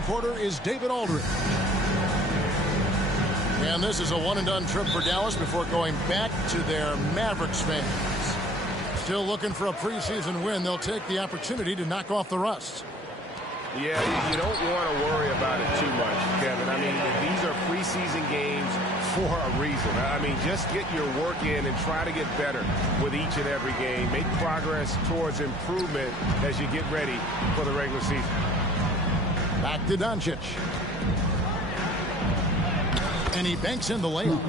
reporter is David Aldridge. And this is a one-and-done trip for Dallas before going back to their Mavericks fans. Still looking for a preseason win. They'll take the opportunity to knock off the rust. Yeah, you don't want to worry about it too much, Kevin. I mean, these are preseason games for a reason. I mean, just get your work in and try to get better with each and every game. Make progress towards improvement as you get ready for the regular season. Back to Doncic. And he banks in the layup.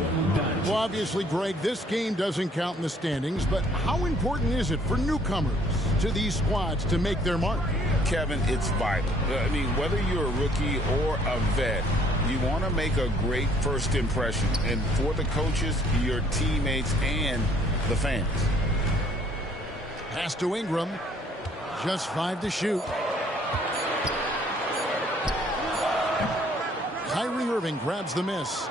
Well, obviously, Greg, this game doesn't count in the standings, but how important is it for newcomers to these squads to make their mark? Kevin, it's vital. I mean, whether you're a rookie or a vet, you want to make a great first impression. And for the coaches, your teammates, and the fans. Pass to Ingram. Just 5 to shoot. Kyrie Irving grabs the miss.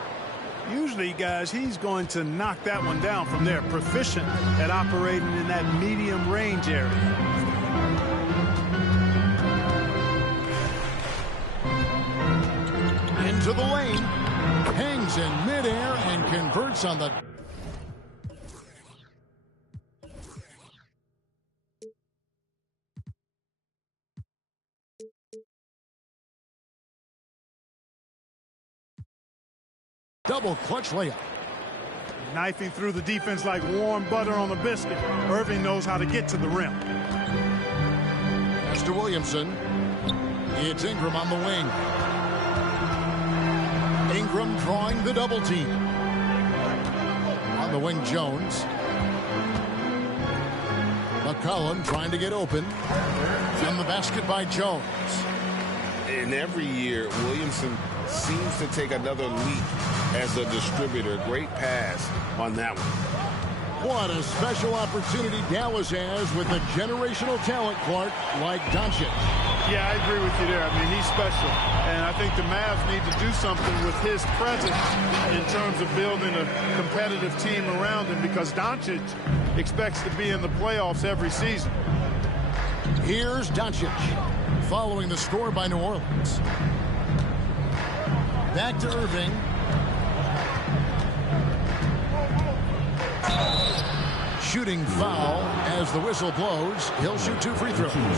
Usually, guys, he's going to knock that one down from there. Proficient at operating in that medium range area. Into the lane. Hangs in midair and converts on the... double clutch layup. Knifing through the defense like warm butter on a biscuit. Irving knows how to get to the rim. Pass to Williamson. It's Ingram on the wing. Ingram drawing the double team. On the wing, Jones. McCollum trying to get open. And the basket by Jones. And every year, Williamson seems to take another leap as a distributor. Great pass on that one. What a special opportunity Dallas has with a generational talent, Clark, like Doncic. Yeah, I agree with you there. I mean, he's special. And I think the Mavs need to do something with his presence in terms of building a competitive team around him, because Doncic expects to be in the playoffs every season. Here's Doncic following the score by New Orleans. Back to Irving. Shooting foul as the whistle blows. He'll shoot 2 free throws. And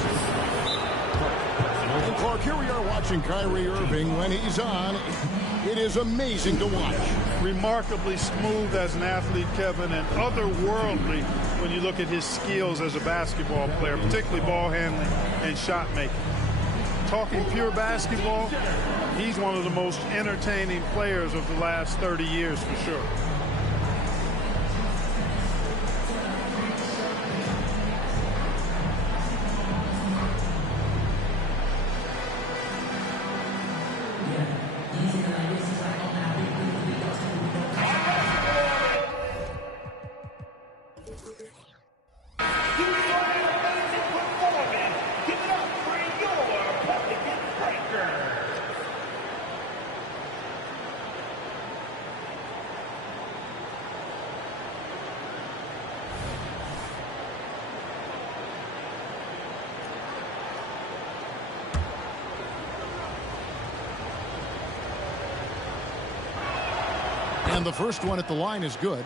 Clark, here we are watching Kyrie Irving. When he's on, it is amazing to watch. Remarkably smooth as an athlete, Kevin, and otherworldly when you look at his skills as a basketball player, particularly ball handling and shot making. Talking pure basketball, he's one of the most entertaining players of the last 30 years for sure. And the first one at the line is good.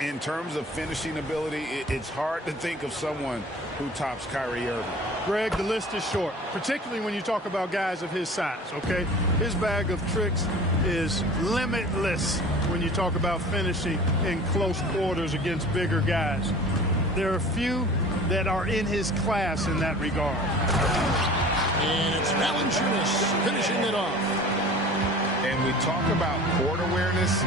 In terms of finishing ability, it's hard to think of someone who tops Kyrie Irving. Greg, the list is short, particularly when you talk about guys of his size, okay? His bag of tricks is limitless when you talk about finishing in close quarters against bigger guys. There are few that are in his class in that regard. And it's Valanciunas finishing it off. And we talk about court awareness.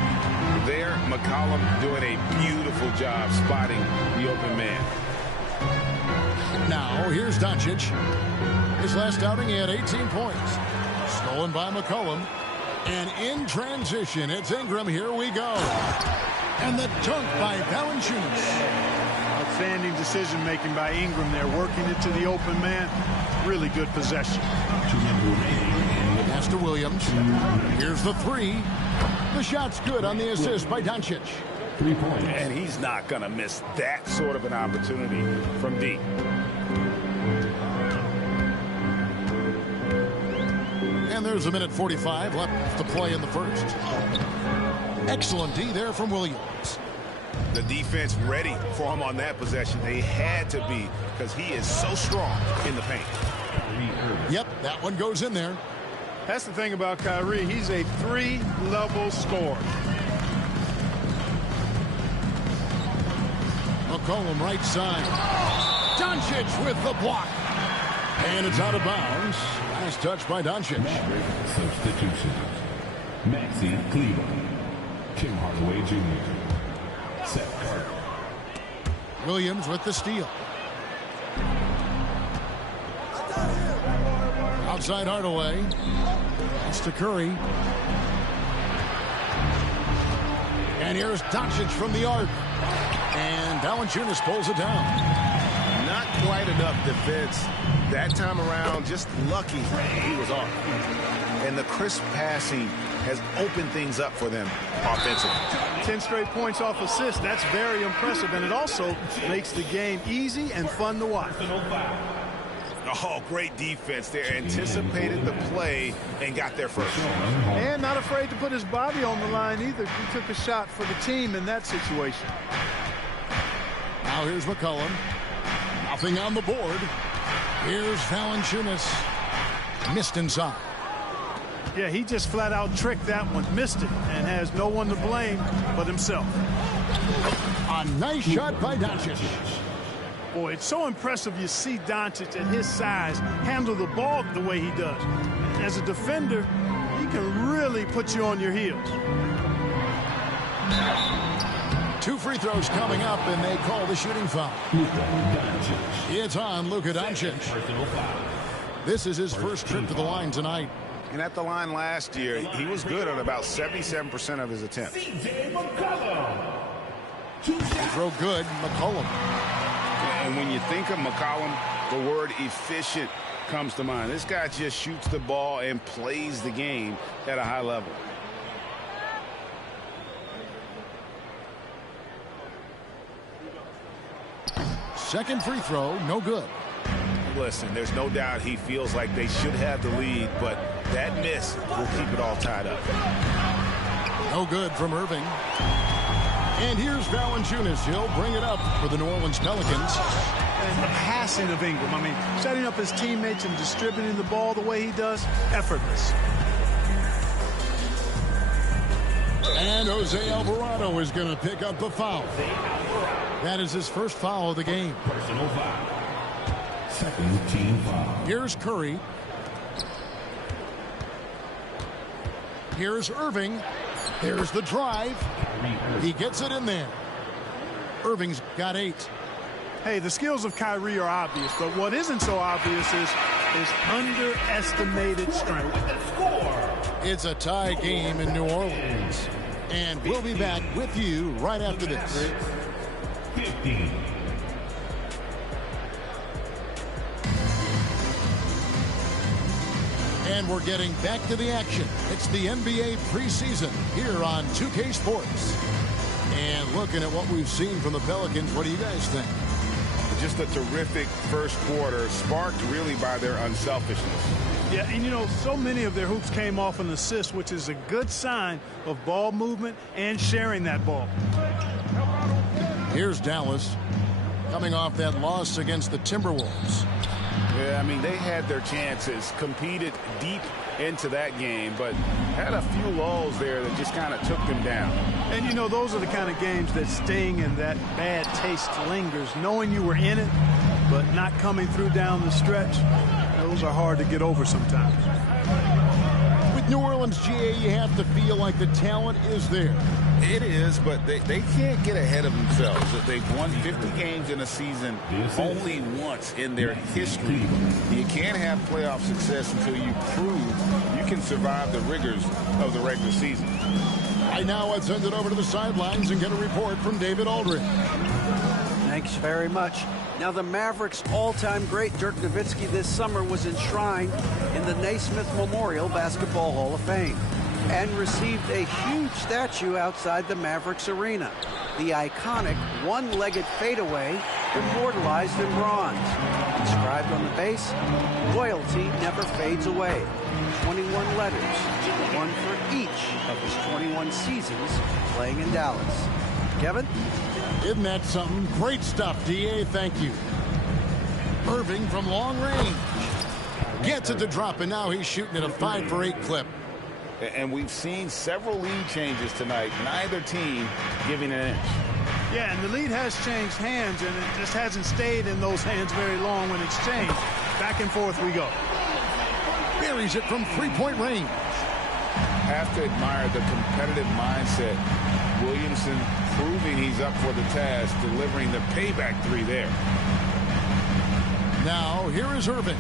There, McCollum doing a beautiful job spotting the open man. Now, here's Doncic. His last outing, he had 18 points. Stolen by McCollum. And in transition, it's Ingram. Here we go. And the dunk by Valanciunas. Outstanding decision-making by Ingram there, working it to the open man. Really good possession. Pass to Williams. Here's the three. The shot's good on the assist by Doncic. 3 points. And he's not going to miss that sort of an opportunity from deep. there's a minute 45 left to play in the first. Excellent D there from Williams. The defense ready for him on that possession. They had to be, because he is so strong in the paint. Yep, that one goes in there. That's the thing about Kyrie. He's a three-level scorer. McCollum right side. Doncic with the block. And it's out of bounds. Nice touch by Doncic. Substitutions. Maxi Kleber. Tim Hardaway Jr. Seth Curry. Williams with the steal. Outside Hardaway. That's to Curry. And here's Doncic from the arc. And Valanciunas pulls it down. Not quite enough defense that time around. Just lucky he was off. And the crisp passing has opened things up for them offensively. 10 straight points off assists. That's very impressive. And it also makes the game easy and fun to watch. Oh, great defense there. Anticipated the play and got there first. And not afraid to put his body on the line either. He took a shot for the team in that situation. Now here's McCollum. Nothing on the board. Here's Valanciunas. Missed inside. Yeah, he just flat out tricked that one. Missed it and has no one to blame but himself. A nice shot by Doncic. Boy, it's so impressive you see Doncic at his size handle the ball the way he does. As a defender, he can really put you on your heels. 2 free throws coming up, and they call the shooting foul. It's on Luka Doncic. This is his first trip to the line tonight. And at the line last year, he was good on about 77% of his attempts. Throw good, McCollum. And when you think of McCollum, the word efficient comes to mind. This guy just shoots the ball and plays the game at a high level. Second free throw, no good. Listen, there's no doubt he feels like they should have the lead, but that miss will keep it all tied up. No good from Irving. And here's Valanciunas. He'll bring it up for the New Orleans Pelicans. And the passing of Ingram, I mean, setting up his teammates and distributing the ball the way he does, effortless. And Jose Alvarado is going to pick up the foul. That is his first foul of the game. Personal foul. Second team foul. Here's Curry. Here's Irving. Here's the drive. He gets it in there. Irving's got 8. Hey, the skills of Kyrie are obvious, but what isn't so obvious is his underestimated strength. It's a tie game in New Orleans. And we'll be back with you right after this. 15. And we're getting back to the action. It's the NBA preseason here on 2K Sports. And looking at what we've seen from the Pelicans, what do you guys think? Just a terrific first quarter, sparked really by their unselfishness. Yeah, and you know, so many of their hoops came off an assist, which is a good sign of ball movement and sharing that ball. Here's Dallas coming off that loss against the Timberwolves. Yeah, I mean, they had their chances, competed deep into that game, but had a few lulls there that just kind of took them down. And, you know, those are the kind of games that sting and that bad taste lingers. Knowing you were in it, but not coming through down the stretch, those are hard to get over sometimes. With New Orleans, GA, you have to feel like the talent is there. It is, but they can't get ahead of themselves. They've won 50 games in a season only once in their history. You can't have playoff success until you prove you can survive the rigors of the regular season. Right now, let's send it over to the sidelines and get a report from David Aldridge. Thanks very much. Now, the Mavericks' all-time great Dirk Nowitzki this summer was enshrined in the Naismith Memorial Basketball Hall of Fame and received a huge statue outside the Mavericks arena. The iconic one-legged fadeaway immortalized in bronze. Inscribed on the base, loyalty never fades away. 21 letters. letters, one for each of his 21 seasons playing in Dallas. Kevin? Isn't that something? Great stuff, D.A. Thank you. Irving from long range. Gets it to drop, and now he's shooting at a 5 for 8 clip. And we've seen several lead changes tonight. Neither team giving an inch. Yeah, and the lead has changed hands, and it just hasn't stayed in those hands very long when it's changed. Back and forth we go. Buries it from 3-point range. Have to admire the competitive mindset. Williamson proving he's up for the task, delivering the payback 3 there. Now, here is Irving.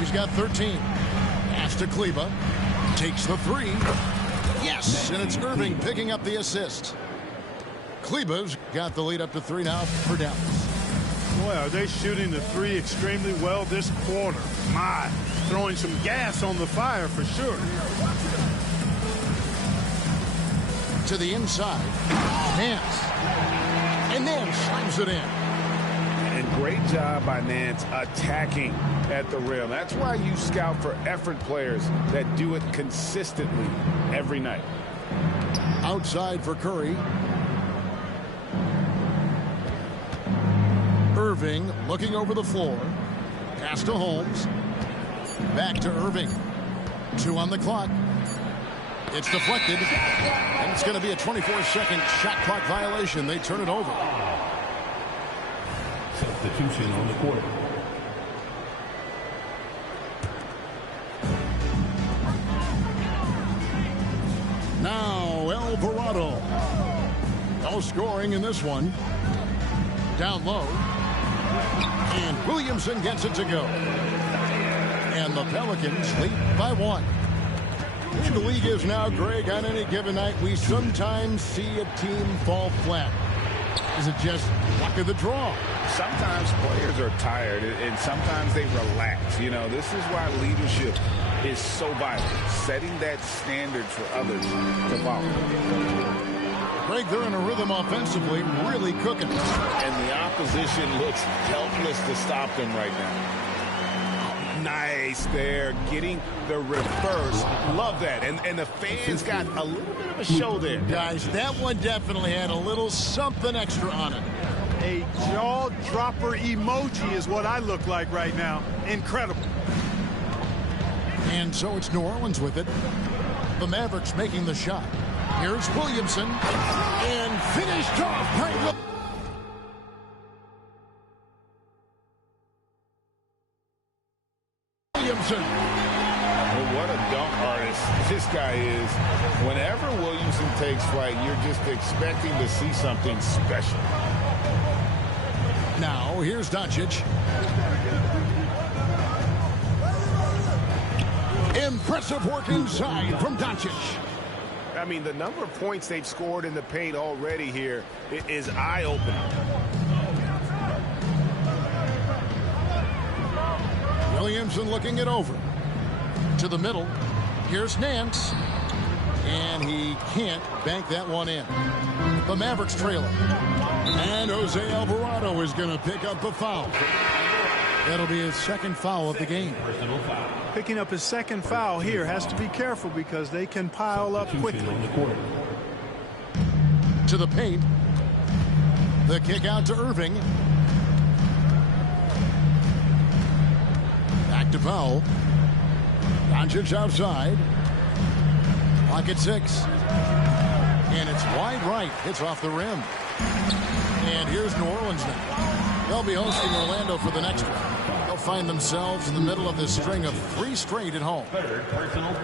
He's got 13. Pass to Kleba. Takes the 3. Yes, and it's Irving picking up the assist. Kleba's got the lead up to 3 now for Dallas. Boy, are they shooting the 3 extremely well this quarter. My, throwing some gas on the fire for sure. To the inside. Nance. And Nance slams it in. And great job by Nance attacking at the rim. That's why you scout for effort players that do it consistently every night. Outside for Curry. Irving looking over the floor. Pass to Holmes. Back to Irving. 2 on the clock. It's deflected. And it's going to be a 24-second shot clock violation. They turn it over. Substitution on the court. Now Alvarado. No scoring in this one. Down low. And Williamson gets it to go. And the Pelicans lead by 1. And the league is now, Greg, on any given night, we sometimes see a team fall flat. Is it just luck of the draw? Sometimes players are tired, and sometimes they relax. You know, this is why leadership is so vital, setting that standard for others to follow. Greg, they're in a rhythm offensively, really cooking. And the opposition looks helpless to stop them right now. Nice there, getting the reverse. Love that. And the fans got a little bit of a show there. Guys, that one definitely had a little something extra on it. A jaw-dropper emoji is what I look like right now. Incredible. And so it's New Orleans with it. The Mavericks making the shot. Here's Williamson. And finished off by Williamson. Well, what a dunk artist this guy is. Whenever Williamson takes flight, you're just expecting to see something special. Now, here's Doncic. Impressive work inside from Doncic. I mean, the number of points they've scored in the paint already here is eye-opening. Williamson looking it over. To the middle. Here's Nance. And he can't bank that one in. The Mavericks trailing. And Jose Alvarado is going to pick up a foul. That'll be his second foul of the game. Picking up his second foul here, has to be careful because they can pile up quickly. To the paint. The kick out to Irving. Back to Powell. Doncic outside. Clock at 6. And it's wide right. It's off the rim. And here's New Orleans now. They'll be hosting Orlando for the next one. They'll find themselves in the middle of this string of 3 straight at home.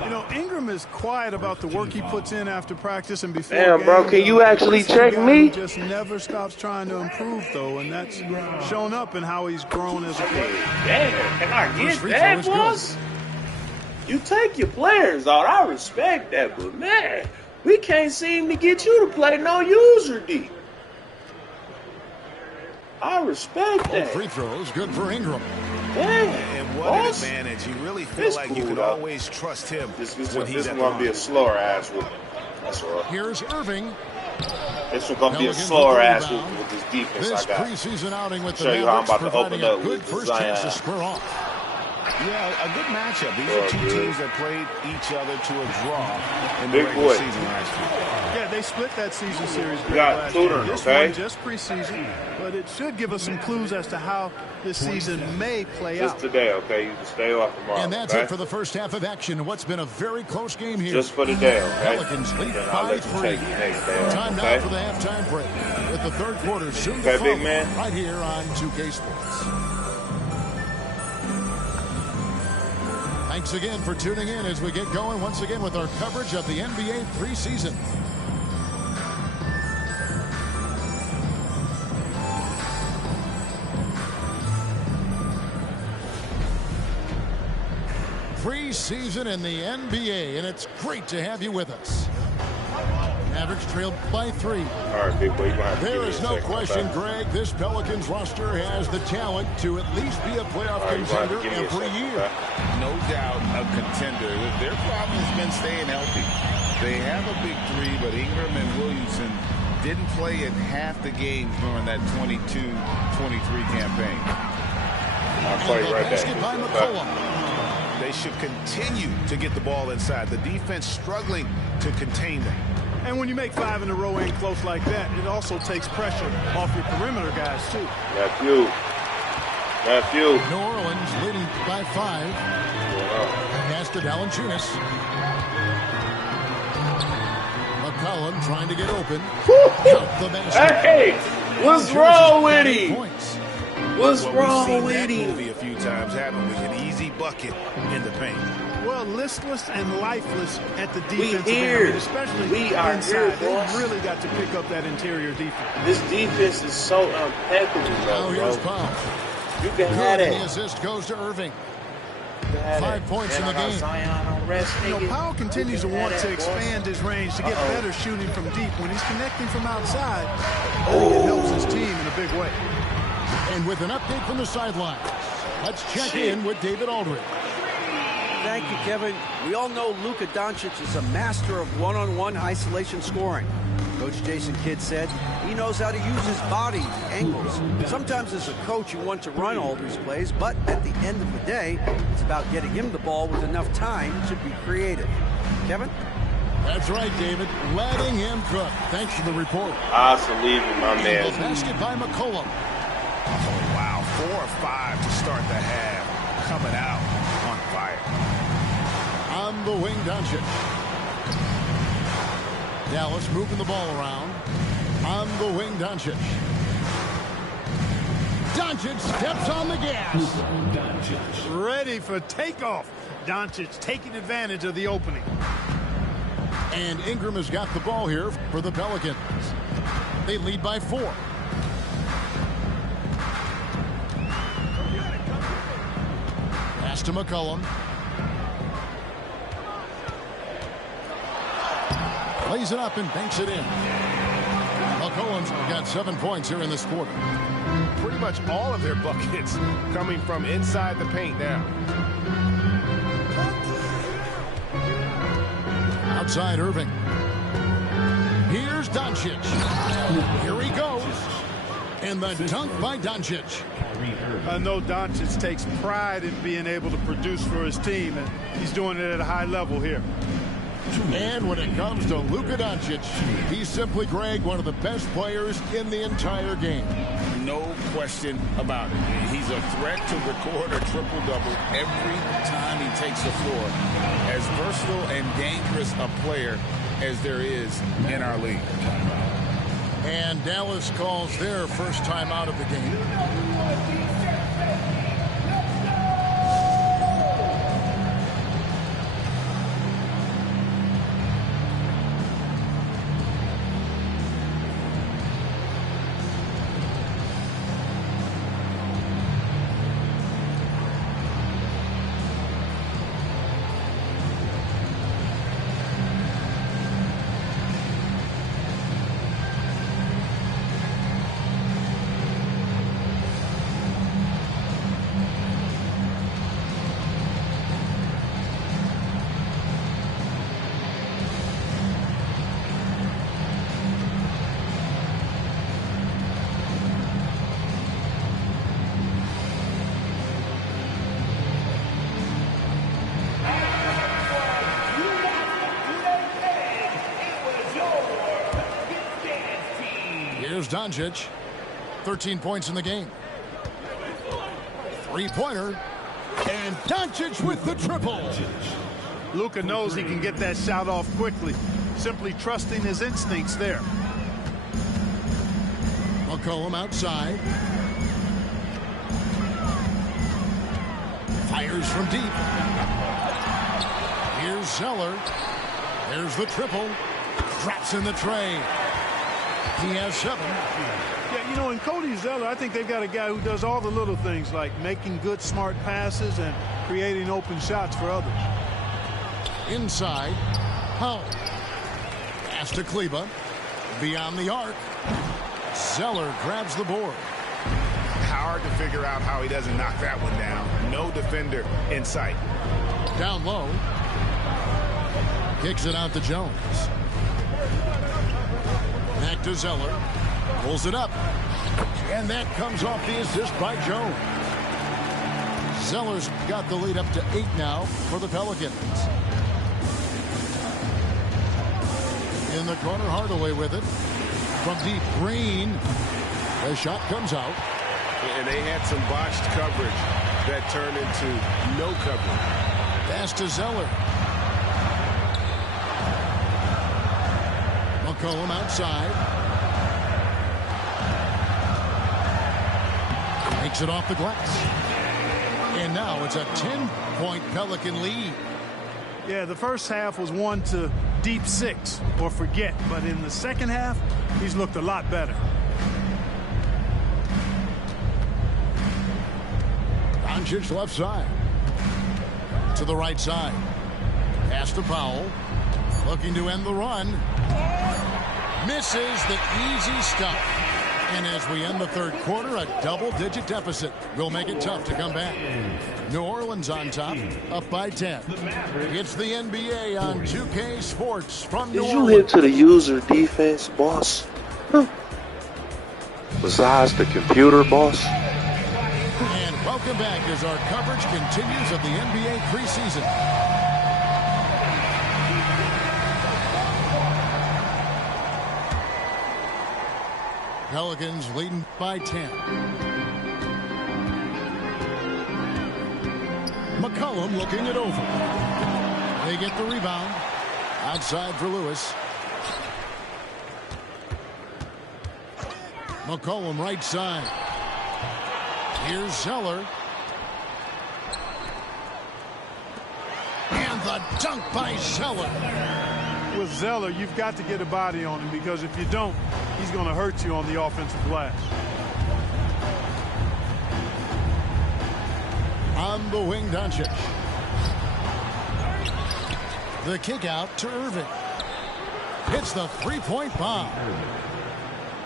You know, Ingram is quiet about the work he puts in after practice and before Damn, bro, can you actually check me? He just never stops trying to improve, though, and that's shown up in how he's grown as a player. Damn, can I get that, boss? You take your players out. I respect that, but, man, we can't seem to get you to play no user D. I respect that. Free throws, good for Ingram. Damn, And what boss. an advantage. You really feel It's like cool, you can though. always trust him This when he's at the going to be a line. slower ass whooping. That's all. Here's Irving. This one going to be a Pelicans slower with the ass rebound. whooping with this defense This I got. preseason outing with the Show you how I'm Mavericks about to providing open up a good with first Zion. chance to square off. Yeah, a good matchup. These are two teams that played each other to a draw in the Big regular boy. season last year. Yeah, they split that season series. got tutoring, This okay? one just preseason, but it should give us some clues as to how this season may play out. Just today, okay? You can stay off tomorrow. And that's okay? it for the first half of action. What's been a very close game here. Just for the day, okay? Pelicans lead Then I'll by let you 3. take it next day, Time okay? now for the halftime break. With the third quarter soon Okay, to follow, big man. right here on 2K Sports. Thanks again for tuning in as we get going once again with our coverage of the NBA preseason. Preseason in the NBA, and it's great to have you with us. Mavericks trailed by 3. All right, big boy. You're gonna have to There give me is a no second, question, okay? Greg, this Pelicans roster has the talent to at least be a playoff All right, you're gonna have to contender give me a every second, year. okay? No doubt a contender. Their problem has been staying healthy. They have a big 3, but Ingram and Williamson didn't play in half the games during that 22-23 campaign. I'll call you right Basket by back. McCollum. They should continue to get the ball inside. The defense struggling to contain them. And when you make 5 in a row ain't close like that, it also takes pressure off your perimeter guys, too. Matthew. New Orleans leading by 5. Pass to Valanciunas. McCollum trying to get open. Count the basket. Hey, what's wrong with Jersey, him? points. What's Well, wrong we've seen with that him? movie a few times, haven't we? An easy bucket in the paint. Well, listless and lifeless at the We defensive here. end, especially We are inside. here, They boss. really got to pick up that interior defense. This defense is so impeccable, Now here's bro. Powell. You can have Good, and the that. assist goes to Irving. You can have 5 that. points And in the I got game. Zion on rest, You know, nigga. Powell continues to You can want have to that, boss. expand his range to get better shooting from deep. When he's connecting from outside, I Oh. think it helps his team in a big way. And with an update from the sidelines, let's check in with David Aldridge. Thank you, Kevin. We all know Luka Doncic is a master of one-on-one isolation scoring. Coach Jason Kidd said he knows how to use his body, angles. Sometimes as a coach you want to run all these plays, but at the end of the day, it's about getting him the ball with enough time to be creative. Kevin? That's right, David. Letting him cook. Thanks for the report. I salute you, my The man. basket by McCollum. Oh, wow. 4 or 5 to start the half. Coming out on fire. On the wing, Doncic. Dallas moving the ball around. On the wing, Doncic. Doncic steps on the gas. Ready for takeoff. Doncic taking advantage of the opening. And Ingram has got the ball here for the Pelicans. They lead by 4. Pass to McCollum. Lays it up and banks it in. McCollum's got 7 points here in this quarter. Pretty much all of their buckets coming from inside the paint now. Outside Irving. Here's Doncic. Here he goes. And the dunk by Doncic. I know Doncic takes pride in being able to produce for his team, and he's doing it at a high level here. And when it comes to Luka Doncic, he's simply, Greg, one of the best players in the entire game. No question about it. He's a threat to record a triple-double every time he takes the floor. As versatile and dangerous a player as there is in our league. And Dallas calls their first time out of the game. Doncic. 13 points in the game. Three-pointer. And Doncic with the triple. Luka knows he can get that shot off quickly. Simply trusting his instincts there. McCollum outside. Fires from deep. Here's Zeller. There's the triple. Drops in the tray. He has 7. Yeah, you know, in Cody Zeller, I think they've got a guy who does all the little things like making good, smart passes and creating open shots for others. Inside. Powell. Pass to Kleba. Beyond the arc. Zeller grabs the board. Hard to figure out how he doesn't knock that one down. No defender in sight. Down low. Kicks it out to Jones. Back to Zeller. Pulls it up. And that comes off the assist by Jones. Zeller's got the lead up to 8 now for the Pelicans. In the corner, Hardaway with it. From deep, Green. The shot comes out. And they had some botched coverage that turned into no coverage. Pass to Zeller. McCollum outside. Takes it off the glass. And now it's a 10-point Pelican lead. Yeah, the first half was won to deep 6 or forget. But in the second half, he's looked a lot better. Doncic left side. To the right side. Pass to Powell. Looking to end the run. Misses the easy stuff. And as we end the third quarter, a double-digit deficit will make it tough to come back. New Orleans on top, up by 10. It's the NBA on 2K Sports from New Orleans. Did you hit to the user defense, boss? Huh. Besides the computer, boss? And welcome back as our coverage continues of the NBA preseason. Pelicans leading by 10. McCollum looking it over. They get the rebound. Outside for Lewis. McCollum right side. Here's Zeller. And the dunk by Zeller. With Zeller, you've got to get a body on him because if you don't, he's going to hurt you on the offensive glass. On the wing, Doncic. The kick out to Irving. Hits the three-point bomb.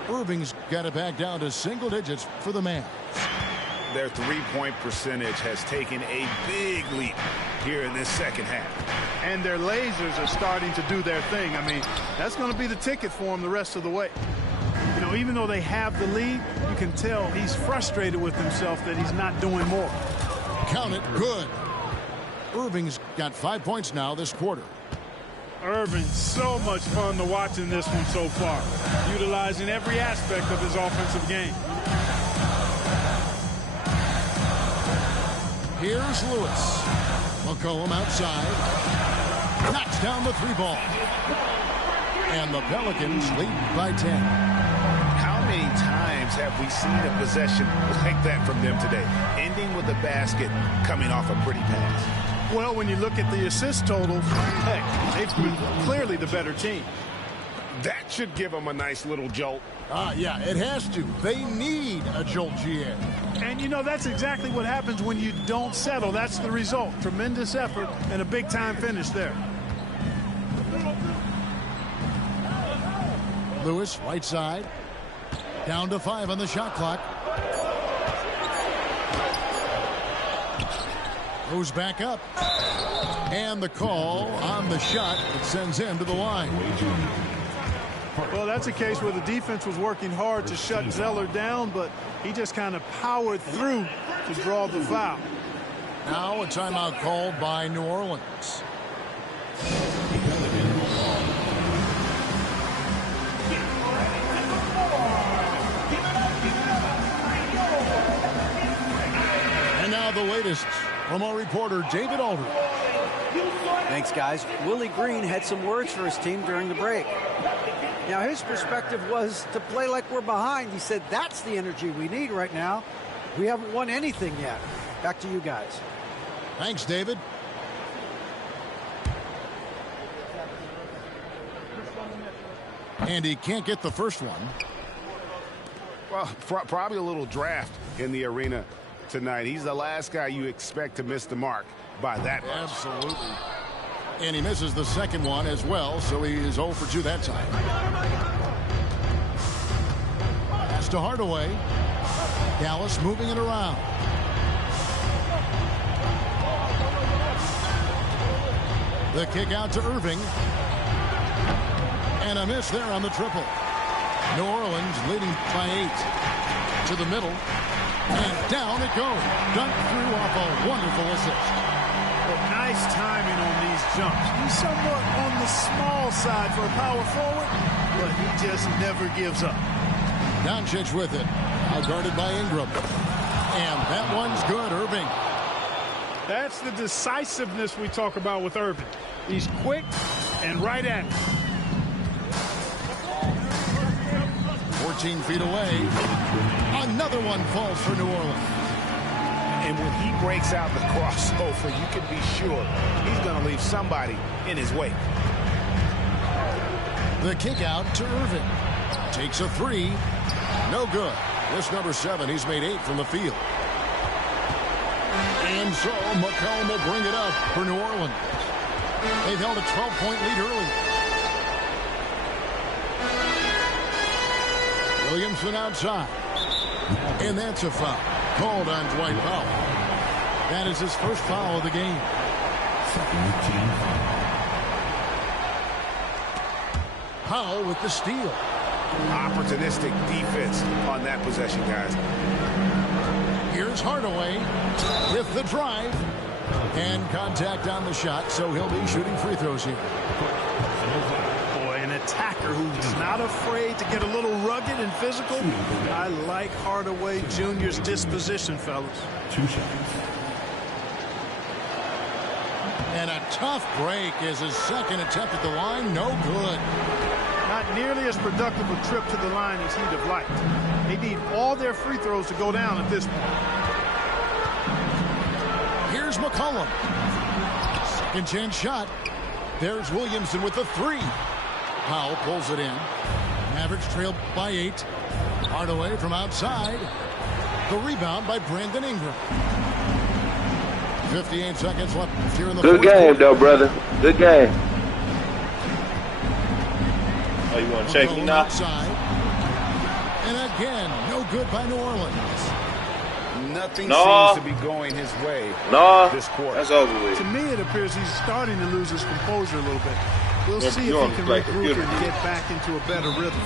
Irving's got it back down to single digits for the Mavs. Their three-point percentage has taken a big leap here in this second half. And their lasers are starting to do their thing. I mean, that's going to be the ticket for them the rest of the way. You know, even though they have the lead, you can tell he's frustrated with himself that he's not doing more. Count it, good. Irving's got 5 points now this quarter. Irving, so much fun to watch in this one so far, utilizing every aspect of his offensive game. Here's Lewis. McCollum outside. Knocks down the three ball. And the Pelicans lead by 10. How many times have we seen a possession like that from them today? Ending with a basket, coming off a pretty pass. Well, when you look at the assist totals, heck, they've been clearly the better team. That should give them a nice little jolt. Yeah, it has to. They need a jolt, GA. And, you know, that's exactly what happens when you don't settle. That's the result. Tremendous effort and a big-time finish there. Lewis, right side. Down to 5 on the shot clock. Goes back up. And the call on the shot that sends him to the line. Well, that's a case where the defense was working hard to shut Zeller down, but he just kind of powered through to draw the foul. Now a timeout called by New Orleans. the latest from our reporter, David Aldridge. Thanks, guys. Willie Green had some words for his team during the break. Now, his perspective was to play like we're behind. He said, that's the energy we need right now. We haven't won anything yet. Back to you guys. Thanks, David. And he can't get the first one. Well, probably a little draft in the arena tonight. He's the last guy you expect to miss the mark by that much. Absolutely. And he misses the second one as well, so he is 0 for 2 that time. Pass to Hardaway. Dallas moving it around. The kick out to Irving. And a miss there on the triple. New Orleans leading by 8. To the middle. And down it goes. Dunked through off a wonderful assist. Well, nice timing on these jumps. He's somewhat on the small side for a power forward, but he just never gives up. Doncic with it. Now guarded by Ingram. And that one's good, Irving. That's the decisiveness we talk about with Irving. He's quick and right at it. 14 feet away. Another one falls for New Orleans. And when he breaks out the crossover, you can be sure he's going to leave somebody in his wake. The kick out to Irving. Takes a 3. No good. This number 7, he's made 8 from the field. And so McCollum will bring it up for New Orleans. They've held a 12-point lead early. Williamson outside. And that's a foul. Called on Dwight Powell. That is his first foul of the game. Powell with the steal. Opportunistic defense on that possession, guys. Here's Hardaway with the drive. And contact on the shot, so he'll be shooting free throws here. Boy, an attacker who's not afraid to get a little rugged and physical. I like Hardaway Jr.'s disposition, fellas. 2 seconds. And a tough break is his second attempt at the line. No good. Not nearly as productive a trip to the line as he'd have liked. They need all their free throws to go down at this point. Here's McCollum. Second chance shot. There's Williamson with the 3. Powell pulls it in. Mavericks trail by 8. Hardaway from outside. The rebound by Brandon Ingram. 58 seconds left here in the Good fourth game, quarter. though, brother. Good game. Oh, you want to check me McCollum now? outside. And again, no good by New Orleans. Nothing No. seems to be going his way No, this quarter. that's over with. To me, it appears he's starting to lose his composure a little bit. We'll Yeah, see you if on he can like regroup computer. and get back into a better rhythm.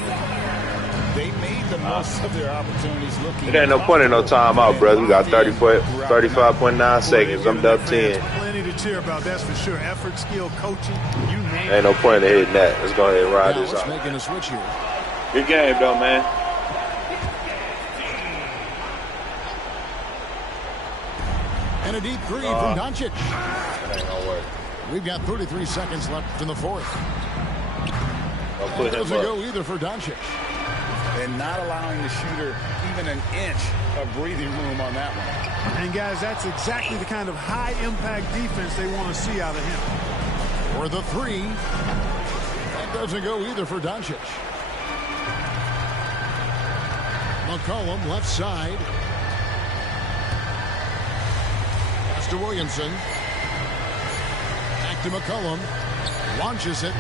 They made the most of their opportunities looking. It ain't no point in no timeout, brother. We got 35.9 seconds. I'm up 10. Plenty to cheer about, that's for sure. Effort, skill, coaching, you name Ain't no point in hitting that. Let's go ahead and ride this Dallas out. making a switch here. Good game, though, man. And a deep 3 from Doncic. That ain't gonna work. We've got 33 seconds left in the fourth. I'll put It him doesn't up. go either for Doncic. And not allowing the shooter even an inch of breathing room on that one. And, guys, that's exactly the kind of high-impact defense they want to see out of him. For the 3. That doesn't go either for Doncic. McCollum left side. Pass to Williamson. Back to McCollum. Launches it.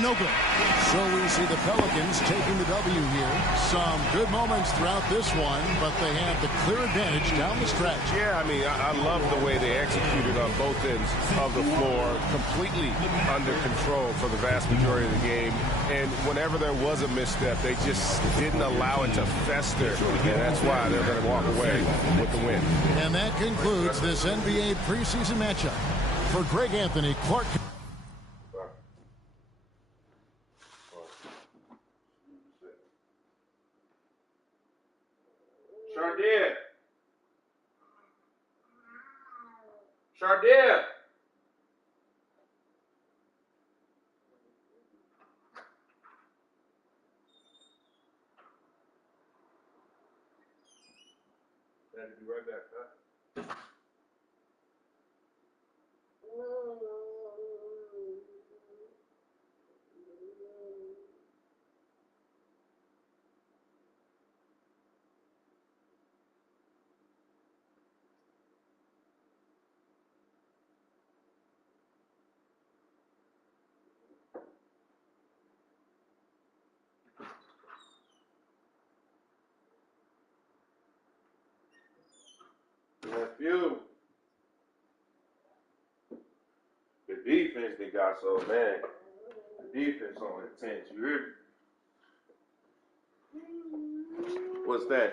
No good. So we see the Pelicans taking the W here. Some good moments throughout this one, but they have the clear advantage down the stretch. Yeah, I mean, I love the way they executed on both ends of the floor, completely under control for the vast majority of the game. And whenever there was a misstep, they just didn't allow it to fester. And that's why they're going to walk away with the win. And that concludes this NBA preseason matchup. For Greg Anthony, Clark. Sure did. Chardell. That'll be right back, huh? Nephew. The defense they got so bad. The defense on intense. You hear me? What's that?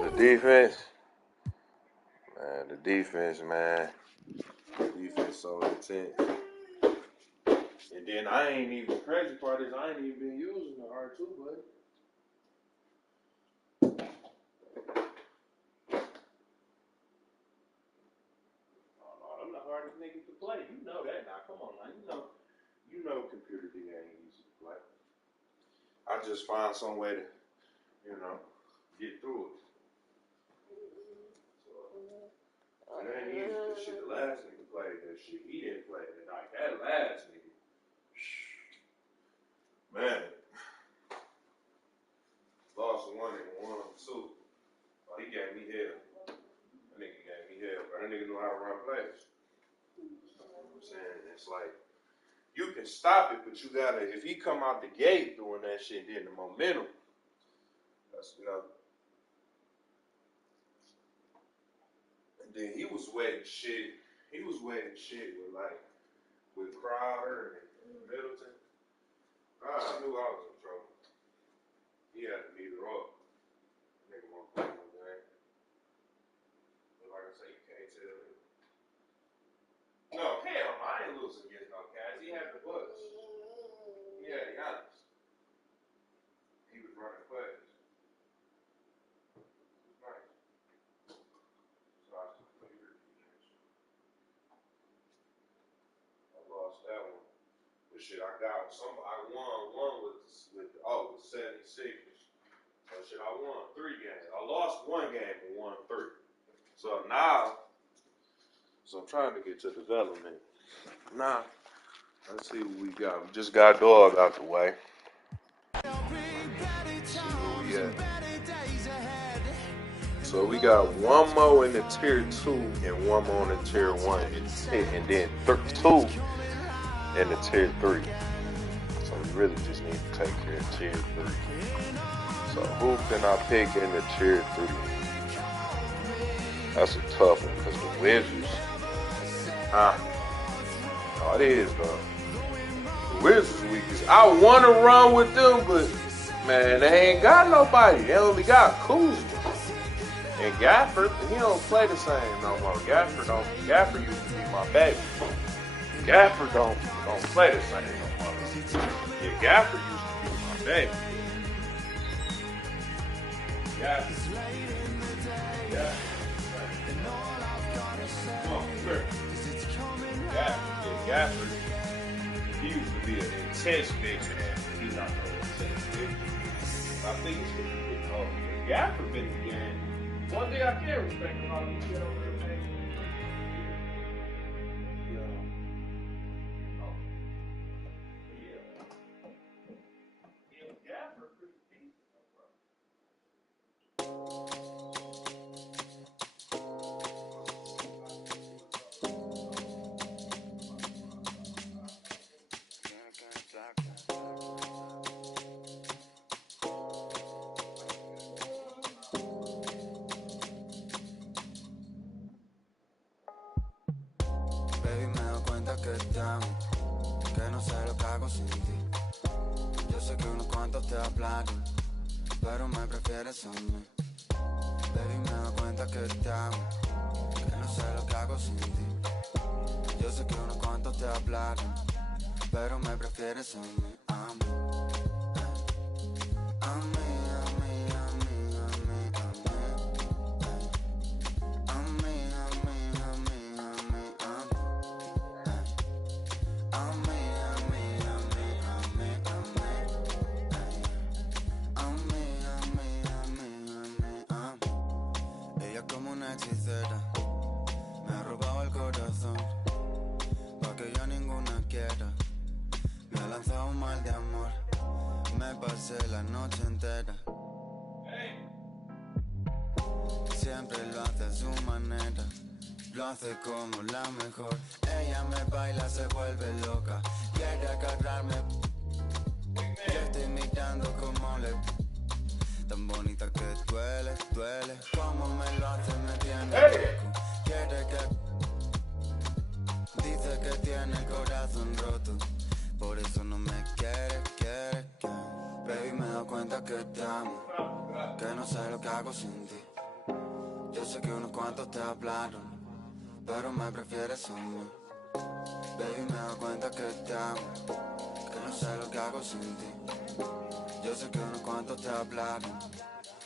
The defense. Man, the defense, man. The defense so intense. And then I ain't even, crazy part is I ain't even been using the R2, buddy. I'm the hardest nigga to play. You know that now. Come on now. You know computer D ain't easy to play. I just find some way to, get through it. So, it ain't easy because shit, the last nigga played that shit. He didn't play it. Like that last nigga. Man. Lost one and won two. Oh, he gave me hell. That nigga gave me hell. But that nigga knew how to run plays. You know what I'm saying? It's like, you can stop it, but you gotta, if he come out the gate doing that shit, then the momentum, that's, And then he was wetting shit. He was wetting shit with Crowder and Middleton. I knew I was in trouble. He had to beat her up. Nigga won't play no game. But like I say, you can't tell him. No, hell, I ain't losing against no guys. He had the Bucks. He had Giannis. He was running plays. It was nice. So I still play your defense. I lost that one. But shit, I got some. I won one with 76ers. So shit, I won 3 games. I lost 1 game and won 3. So now, I'm trying to get to development. Now, let's see what we got. We just got Dog out the way. See where we at. So we got 1 more in the tier 2 and 1 more in the tier 1, and then 2 in the tier 3. So we really just need to take care of tier 3. So who can I pick in the tier 3? That's a tough one because the Wizards, it is though. The Wizards weakest. I want to run with them, but man, they ain't got nobody. They only got Kuzma. And Gafford, he don't play the same no more. Gafford used to be my baby. Gafford don't play the same no more. Yeah, Gafford used to be my baby. Gafford. Gafford, he used to be an intense big man, but he's not no intense big man. I think it's because he's getting older. Gafford been in the game. One thing I can't respect about him, you get over there, man. Gafford pretty decent, bro. Baby, me doy cuenta que estamos, que no sé lo que hago sin ti. Yo sé que unos cuantos te hablan, pero me prefieres a mí. Baby, me doy cuenta que estamos, que no sé lo que hago sin ti. Yo sé que unos cuantos te hablan, pero me prefieres a mí. A mí, a mí, a mí, a mí, a mí, a mí, a mí, hechicera. Me ha robado el corazón, pa' que yo ninguna quiera. Me ha lanzado un mal de amor, me pasé la noche entera. Siempre lo hace a su manera, lo hace como la mejor. Ella me baila, se vuelve loca, quiere agarrarme. Yo estoy mirando como le... Tan bonita que duele, duele. Como me lo hace, me tiene loco. Quiere que... Dice que tiene el corazón roto, por eso no me quiere. Baby, me he dado cuenta que te amo, que no sé lo que hago sin ti. Yo sé que unos cuantos te hablaron, pero me prefieres a mí. Baby, me he dado cuenta que te amo, que no sé lo que hago sin ti. Yo sé que unos cuantos te hablaron,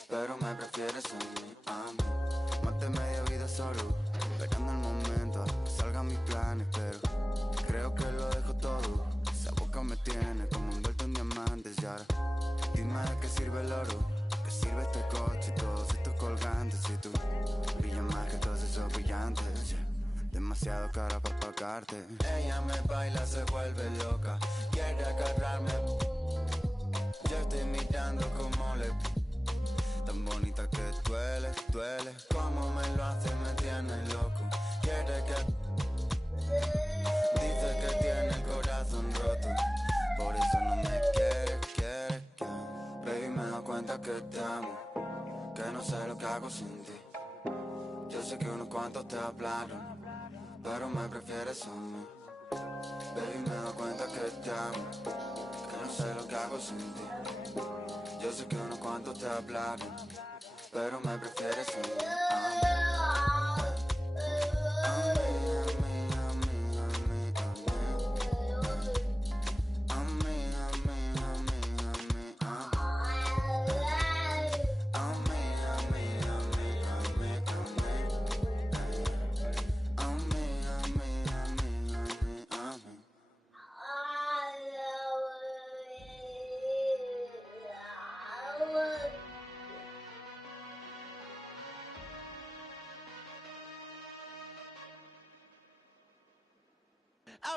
pero me prefieres a mí. Más de media vida solo, esperando el momento a que salgan mis planes, pero creo que lo dejo todo. Esa boca me tiene como envuelto en diamantes. Y ahora, dime de qué sirve el oro, qué sirve este coche y todos estos colgantes. Si tú brillas más que todos esos brillantes, yeah. Demasiado cara para pagarte. Ella me baila, se vuelve loca, quiere agarrarme. Yo estoy mirando como le... Tan bonita que duele, duele. Como me lo hace, me tiene loco. Quiere que... Dice que tiene el corazón roto, por eso no me quiere. Baby, me he dado cuenta que te amo, que no sé lo que hago sin ti. Yo sé que unos cuantos te hablaron, pero me prefieres a mí. Baby, me he dado cuenta que te amo, que no sé lo que hago sin ti. Yo sé que unos cuantos te hablaron, pero me prefieres a mí.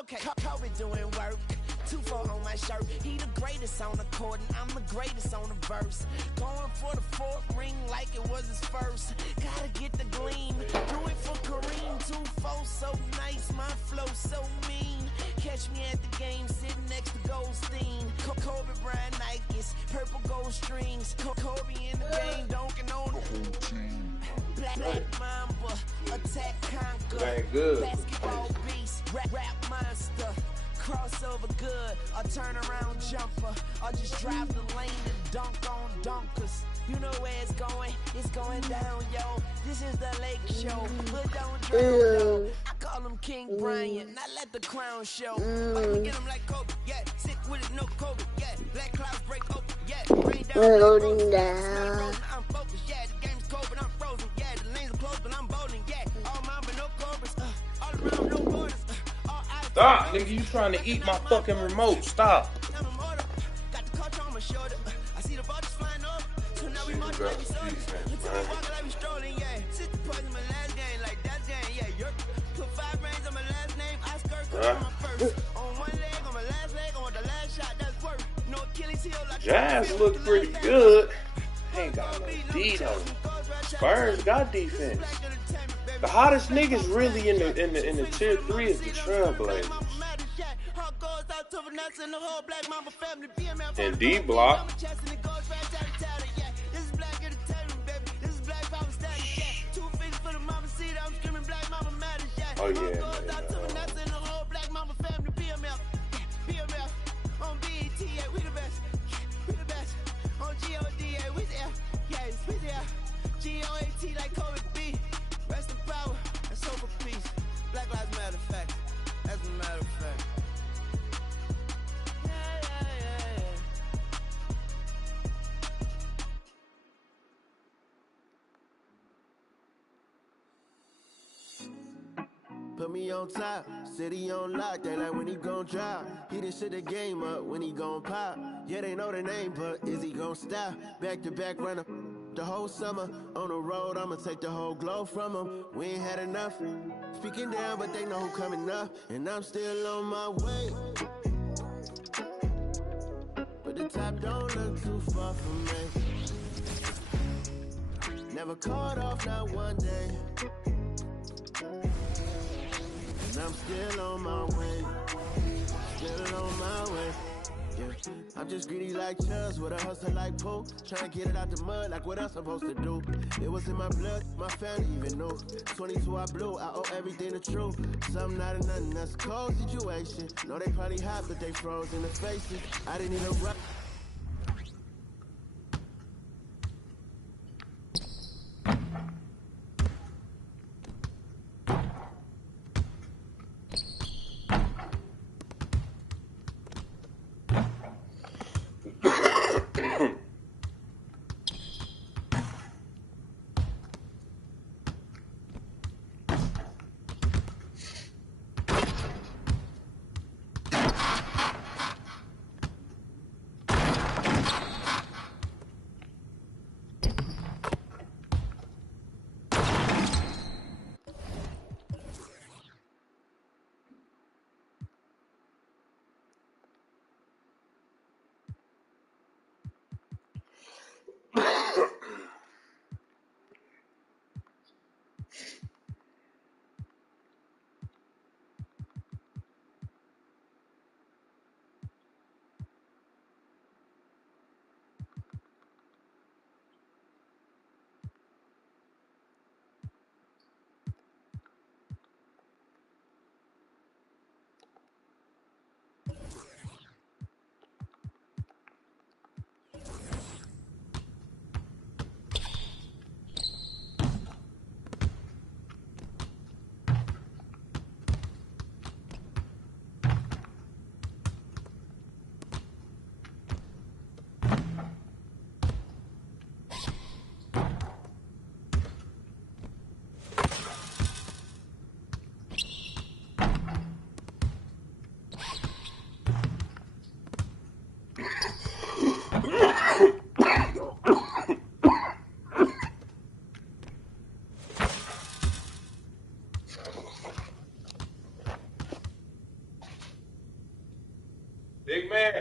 Okay, Kobe doing work. 2-4 on my shirt. He the greatest on the court, and I'm the greatest on the verse. Going for the fourth ring like it was his first. Gotta get the gleam. Do it for Kareem. 2-4 so nice, my flow so mean. Catch me at the game, sitting next to Goldstein. Kobe Bryant Nikes, purple gold strings. Kobe in the game, dunking on the whole team. Black Mamba, attack conquer. Basketball beast, rap monster. Crossover good, a turnaround jumper, or just drive the lane and dunk on dunkers. You know where it's going down, yo. This is the Lake Show, but don't drown, yo. I call him King Bryant, not let the crown show. But we get him like Kobe, yeah. Sick with it, no Kobe, yeah. Black clouds break open, yeah. Rain down, loading down. I'm focused, yeah. The game's cold, but I'm frozen, yeah. The lanes are closed, but I'm bowling, yeah. All mine, but no cobras, all around, no borders. Stop, nigga, you trying to eat my fucking remote. Stop. Jazz look pretty good. Ain't got no D though. Spurs got defense. The hottest niggas really in the tier 3 is the Trailblazers. And D Block. Oh yeah, G-O-A-T like Kobe B. Rest in power and soul for peace. Black lives matter, fact. As a matter of fact. Put me on top, city on lock, they like when he gon' drop. He done shit the game up when he gon' pop. Yeah, they know the name, but is he gon' stop? Back to back runner. The whole summer on the road, I'ma take the whole glow from them. We ain't had enough. Speaking down, but they know who coming up. And I'm still on my way. But the top don't look too far from me. Never caught off, not one day. And I'm still on my way. Still on my way. Yeah. I'm just greedy like Chuz with a hustle like Pooh. Trying to get it out the mud like what else I'm supposed to do. It was in my blood, my family even knew. 22 I blew, I owe everything to true. Some not a nothing, that's a cold situation. No, they probably hot, but they froze in the faces. I didn't even run. Big man.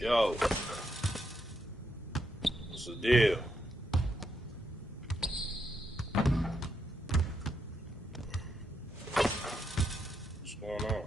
Yo, what's the deal? What's going on?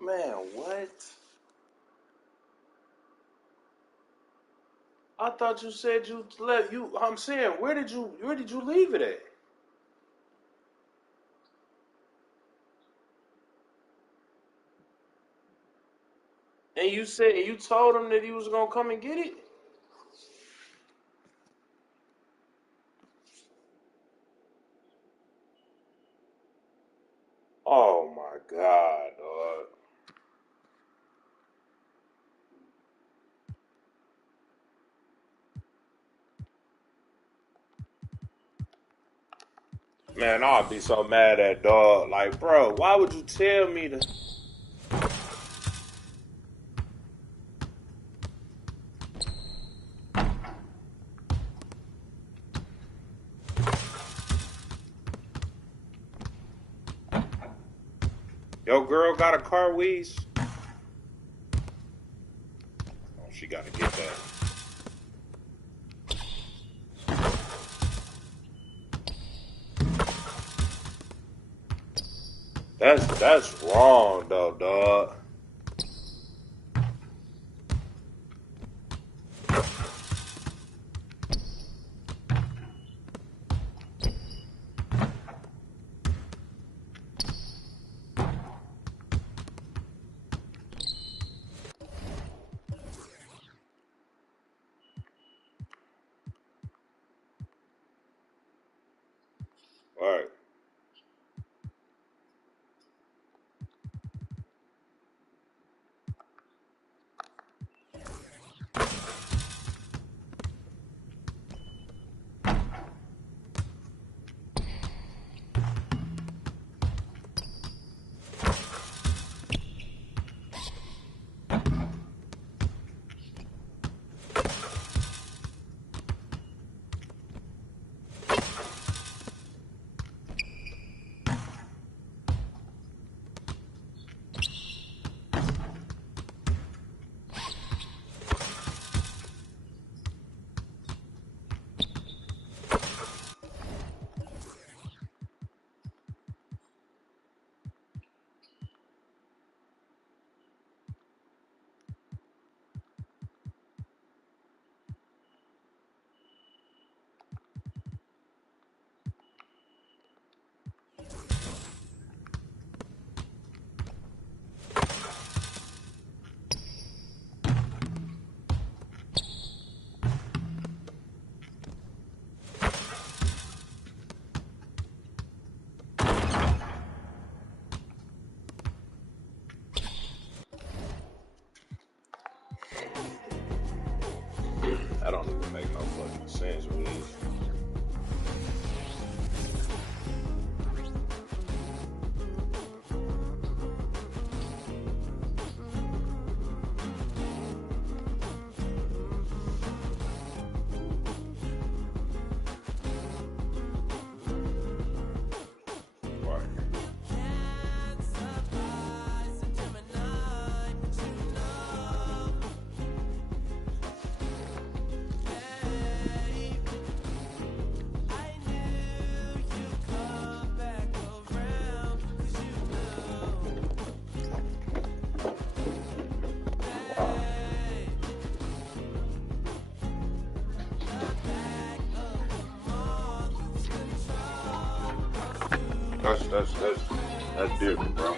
Man, what? I thought you said you left. I'm saying, where did you leave it at? And you told him that he was gonna come and get it? Oh my God, dog. Man, I'll be so mad at dog. Like, bro, why would you tell me to? Your girl got a car, Weeze? Oh, she gotta get that. That's wrong though, dog. All right. That don't even make no fucking sense, Weeze. That's different, bro.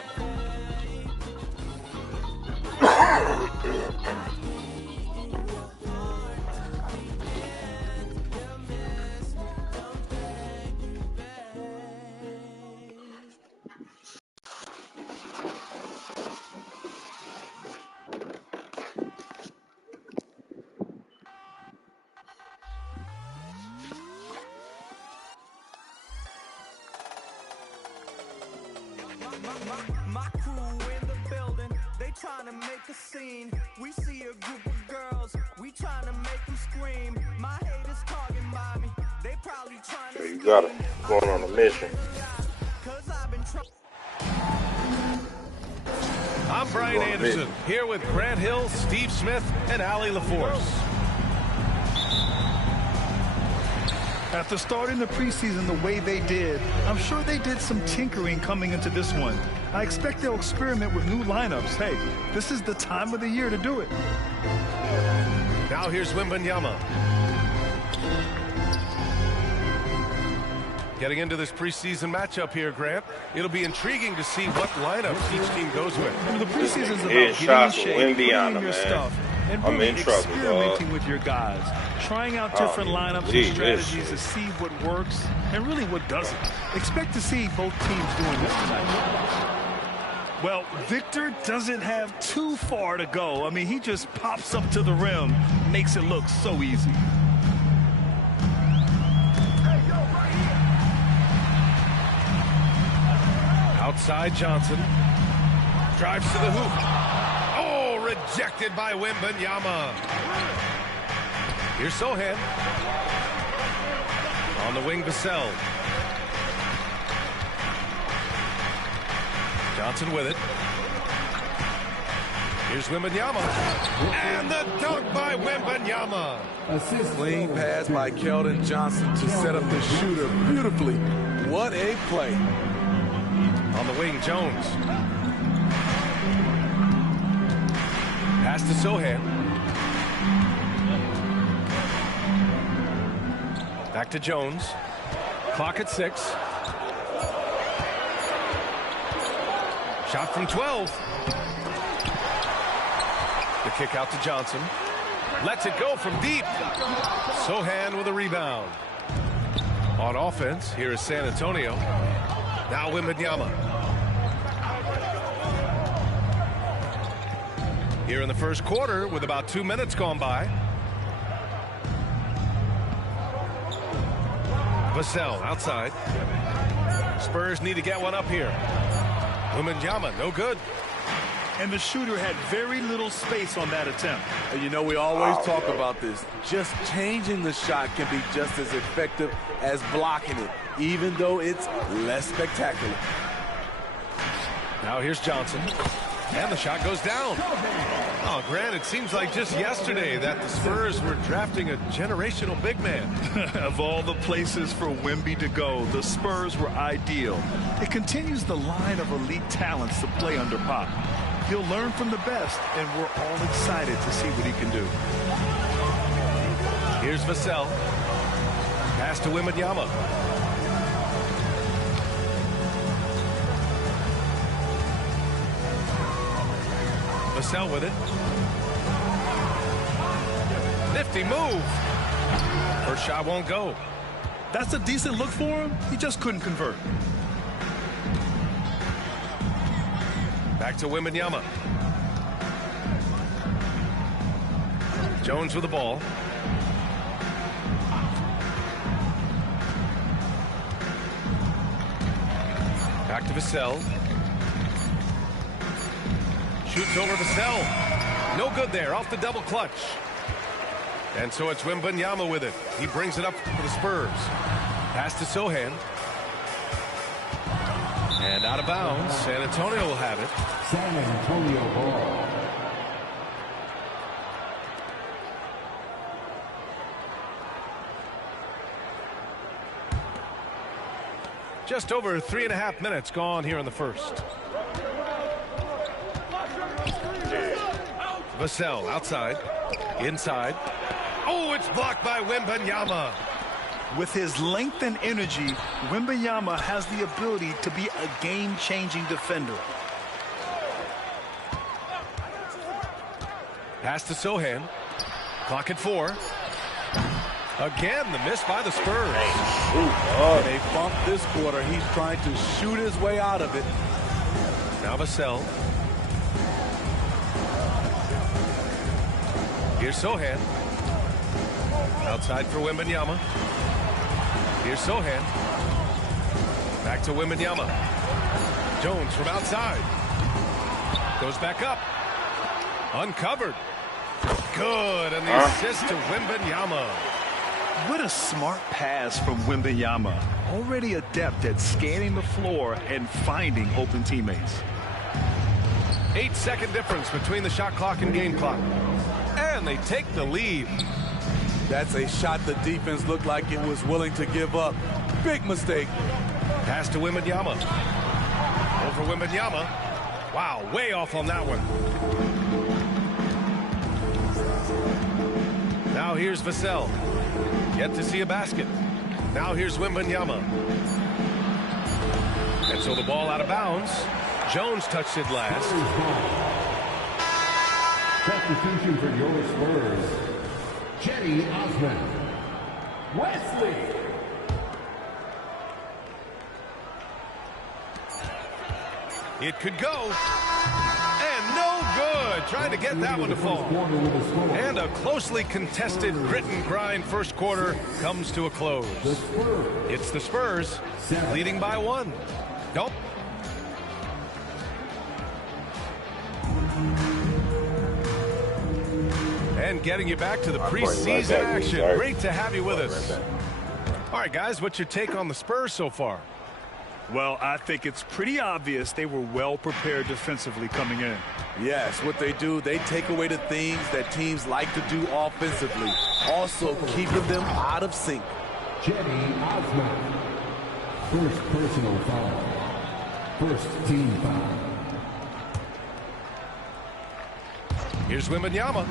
My crew in the building, they trying to make a scene. We see a group of girls, we trying to make them scream. My haters talking by me, they probably trying to. So you got it going on a mission. I'm Brian Anderson, here with Grant Hill, Steve Smith, and Allie LaForce. After starting the preseason the way they did, I'm sure they did some tinkering coming into this one. I expect they'll experiment with new lineups. Hey, this is the time of the year to do it. Now here's Wembanyama. Getting into this preseason matchup here, Grant, it'll be intriguing to see what lineups each team goes with. I mean, the preseason's about getting in shape, putting your stuff, and really experimenting with your guys, trying out different lineups and strategies to see what works and really what doesn't. Expect to see both teams doing this tonight. Well, Victor doesn't have too far to go. I mean, he just pops up to the rim, makes it look so easy. Outside Johnson. Drives to the hoop. Oh, rejected by Wembanyama. Here's Sohan. On the wing, Vassell. Johnson with it. Here's Wembanyama. And the dunk by Wembanyama. Clean pass by Keldon Johnson to set up the shooter beautifully. What a play. On the wing, Jones. Pass to Sohan. Back to Jones. Clock at 6. Shot from 12. The kick out to Johnson. Lets it go from deep. Sohan with a rebound. On offense, here is San Antonio. Now Wembanyama. Here in the first quarter with about 2 minutes gone by. Vassell outside. Spurs need to get one up here. Wembanyama, no good. And the shooter had very little space on that attempt. And you know, we always talk about this. Just changing the shot can be just as effective as blocking it, even though it's less spectacular. Now here's Johnson. And the shot goes down. Oh, Grant, it seems like just yesterday that the Spurs were drafting a generational big man. Of all the places for Wemby to go, the Spurs were ideal. It continues the line of elite talents to play under Pop. He'll learn from the best, and we're all excited to see what he can do. Here's Vassell. Pass to Wembanyama. Vassell with it. Nifty move. First shot won't go. That's a decent look for him. He just couldn't convert. Back to Wembanyama. Jones with the ball. Back to Vassell. Shoots over Vassell. No good there. Off the double clutch. And so it's Wembanyama with it. He brings it up for the Spurs. Pass to Sohan. And out of bounds. San Antonio will have it. San Antonio ball. Just over 3.5 minutes gone here in the first. Vassell outside. Inside. Oh, it's blocked by Wembanyama. With his length and energy, Wembanyama has the ability to be a game-changing defender. Pass to Sohan. Clock at 4. Again, the miss by the Spurs. They bumped this quarter. He's trying to shoot his way out of it. Now Vassell. Here's Sohan. Outside for Wembanyama. Here's Sohan. Back to Wembanyama. Jones from outside. Goes back up. Uncovered. Good, and the assist to Wembanyama. What a smart pass from Wembanyama. Already adept at scanning the floor and finding open teammates. 8-second difference between the shot clock and game clock. And they take the lead. That's a shot the defense looked like it was willing to give up. Big mistake. Pass to Wembanyama. Over Wembanyama. Wow, way off on that one. Now here's Vassell. Yet to see a basket. Now here's Wembanyama. And so the ball out of bounds. Jones touched it last. Substitution for your Spurs, Cedi Osman. Wesley. It could go. And no good. Trying to get that one to fall. And a closely contested grit and grind first quarter comes to a close. It's the Spurs leading by 1. Nope. And getting you back to the preseason action. Great to have you with us. All right, guys, what's your take on the Spurs so far? Well, I think it's pretty obvious they were well prepared defensively coming in. Yes, what they do, they take away the things that teams like to do offensively. Also keeping them out of sync. Cedi Osman. First personal foul. First team foul. Here's Wembanyama.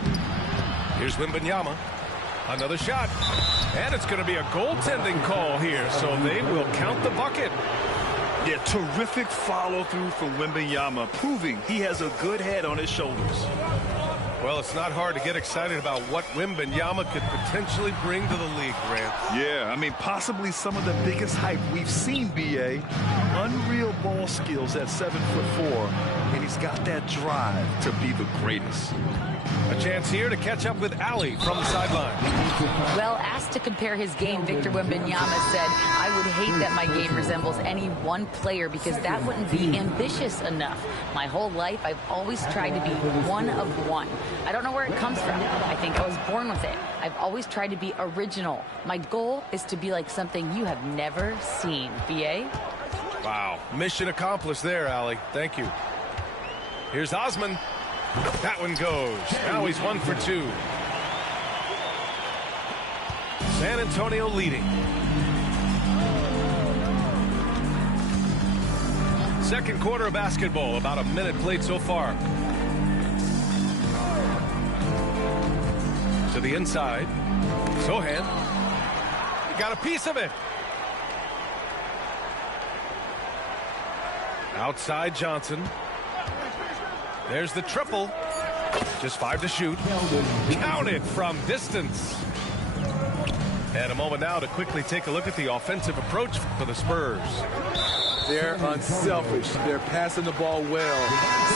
Here's Wembanyama. Another shot. And it's going to be a goaltending call here, so they will count the bucket. Yeah, terrific follow-through from Wembanyama, proving he has a good head on his shoulders. Well, it's not hard to get excited about what Wembanyama could potentially bring to the league, Grant. Yeah, I mean, possibly some of the biggest hype we've seen, B.A. Unreal ball skills at 7'4", and he's got that drive to be the greatest. A chance here to catch up with Allie from the sideline. Well, asked to compare his game, Victor Wembanyama said, I would hate that my game resembles any one player because that wouldn't be ambitious enough. My whole life, I've always tried to be one of one. I don't know where it comes from. I think I was born with it. I've always tried to be original. My goal is to be like something you have never seen. B.A.? Wow. Mission accomplished there, Allie. Thank you. Here's Osman. That one goes. Now he's 1 for 2. San Antonio leading. Second quarter of basketball. About a minute played so far. To the inside. Sohan. He got a piece of it. Outside Johnson. There's the triple. Just 5 to shoot. Counted from distance. And a moment now to quickly take a look at the offensive approach for the Spurs. They're unselfish. They're passing the ball well,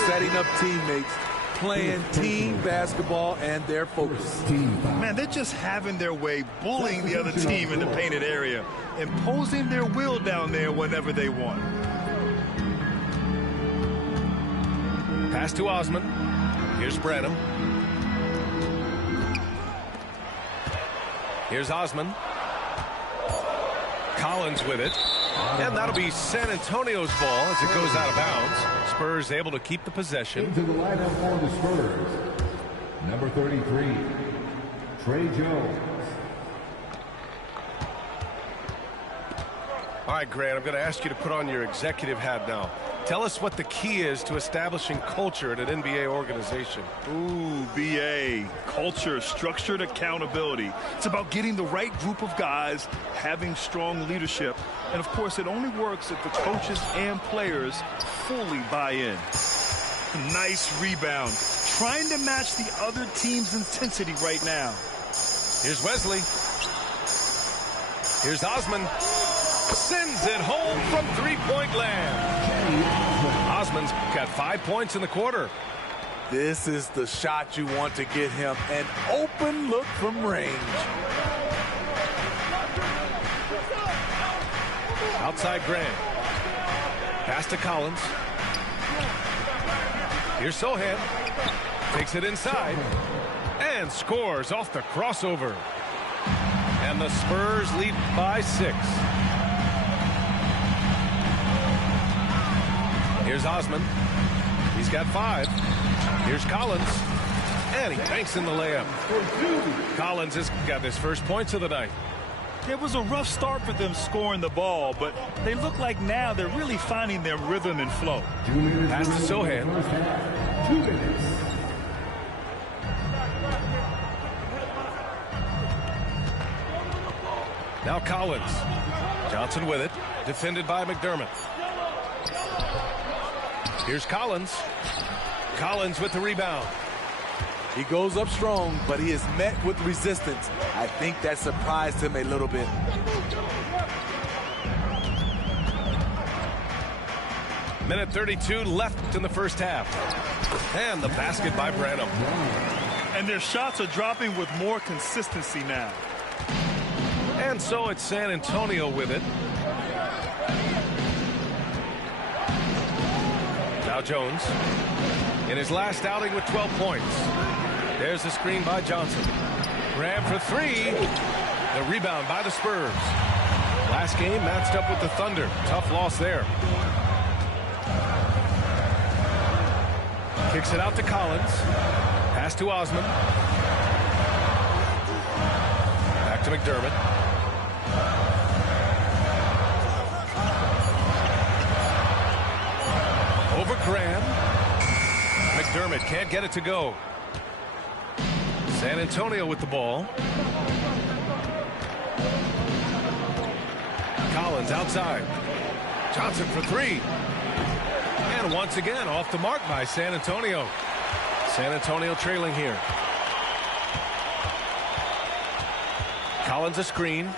setting up teammates, playing team basketball, and they're focused. Man, they're just having their way, bullying the other team in the painted area, imposing their will down there whenever they want. Pass to Osman. Here's Branham. Here's Osman. Collins with it. And that'll be San Antonio's ball as it goes out of bounds. Spurs able to keep the possession. Into the lineup for the Spurs, number 33, Trey Jones. All right, Grant, I'm going to ask you to put on your executive hat now. Tell us what the key is to establishing culture at an NBA organization. Ooh, BA. Culture, structured accountability. It's about getting the right group of guys, having strong leadership. And, of course, it only works if the coaches and players fully buy in. Nice rebound. Trying to match the other team's intensity right now. Here's Wesley. Here's Osman. Sends it home from three-point land. Osman's got 5 points in the quarter. This is the shot you want to get him. An open look from range. Outside Grant. Pass to Collins. Here's Sohan. Takes it inside. And scores off the crossover. And the Spurs lead by 6. Here's Osman. He's got 5. Here's Collins. And he banks in the layup. Collins has got his first points of the night. It was a rough start for them scoring the ball, but they look like now they're really finding their rhythm and flow. Pass to Sohan. 2 minutes. Now Collins. Johnson with it. Defended by McDermott. Here's Collins. Collins with the rebound. He goes up strong, but he is met with resistance. I think that surprised him a little bit. Minute 32 left in the first half. And the basket by Branham. And their shots are dropping with more consistency now. And so it's San Antonio with it. Now Jones. In his last outing with 12 points. There's the screen by Johnson. Graham for 3. The rebound by the Spurs. Last game matched up with the Thunder. Tough loss there. Kicks it out to Collins. Pass to Osman. Back to McDermott. Over Graham. McDermott can't get it to go. San Antonio with the ball. Collins outside. Johnson for 3. And once again off the mark by San Antonio. San Antonio trailing here. Collins a screen.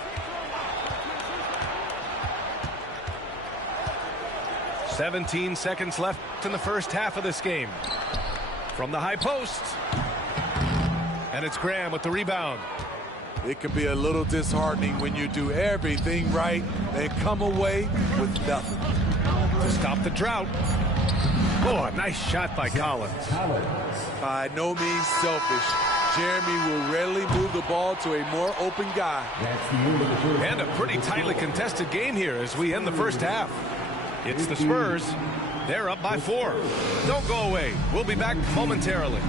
17 seconds left in the first half of this game. From the high post. And it's Graham with the rebound. It can be a little disheartening when you do everything right and come away with nothing. To stop the drought. Oh, a nice shot by Collins. By no means selfish. Jeremy will readily move the ball to a more open guy. And a pretty tightly contested game here as we end the first half. It's the Spurs. They're up by 4. Don't go away. We'll be back momentarily.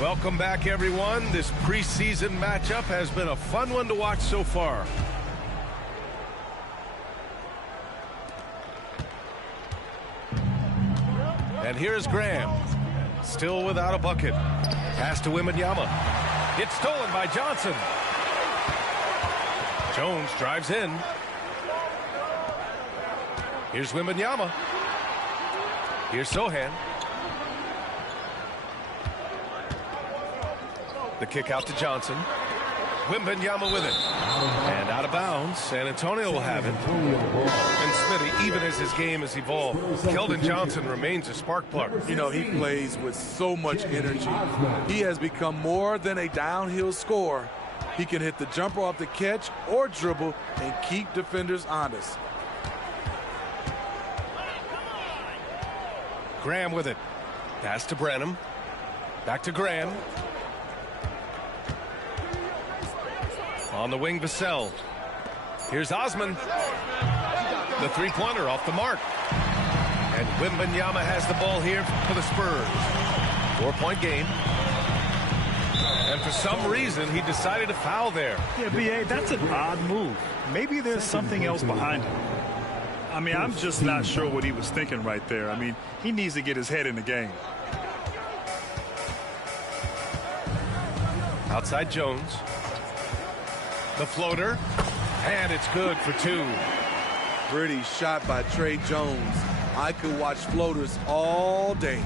Welcome back, everyone. This preseason matchup has been a fun one to watch so far. And here's Graham. Still without a bucket. Pass to Wembanyama. It's stolen by Johnson. Jones drives in. Here's Wembanyama. Here's Sohan. The kick out to Johnson. Wembanyama with it. And out of bounds. San Antonio will have it. And Smitty, even as his game has evolved, Keldon Johnson remains a spark plug. You know, he plays with so much energy. He has become more than a downhill scorer. He can hit the jumper off the catch or dribble and keep defenders honest. Graham with it. Pass to Branham. Back to Graham. On the wing, Vassell. Here's Osman. The three-pointer off the mark. And Wembanyama has the ball here for the Spurs. 4-point game. And for some reason, he decided to foul there. Yeah, B.A., that's an odd move. Maybe there's something else behind it. I mean, I'm just not sure what he was thinking right there. I mean, he needs to get his head in the game. Outside Jones. The floater. And it's good for 2. Pretty shot by Trey Jones. I could watch floaters all day.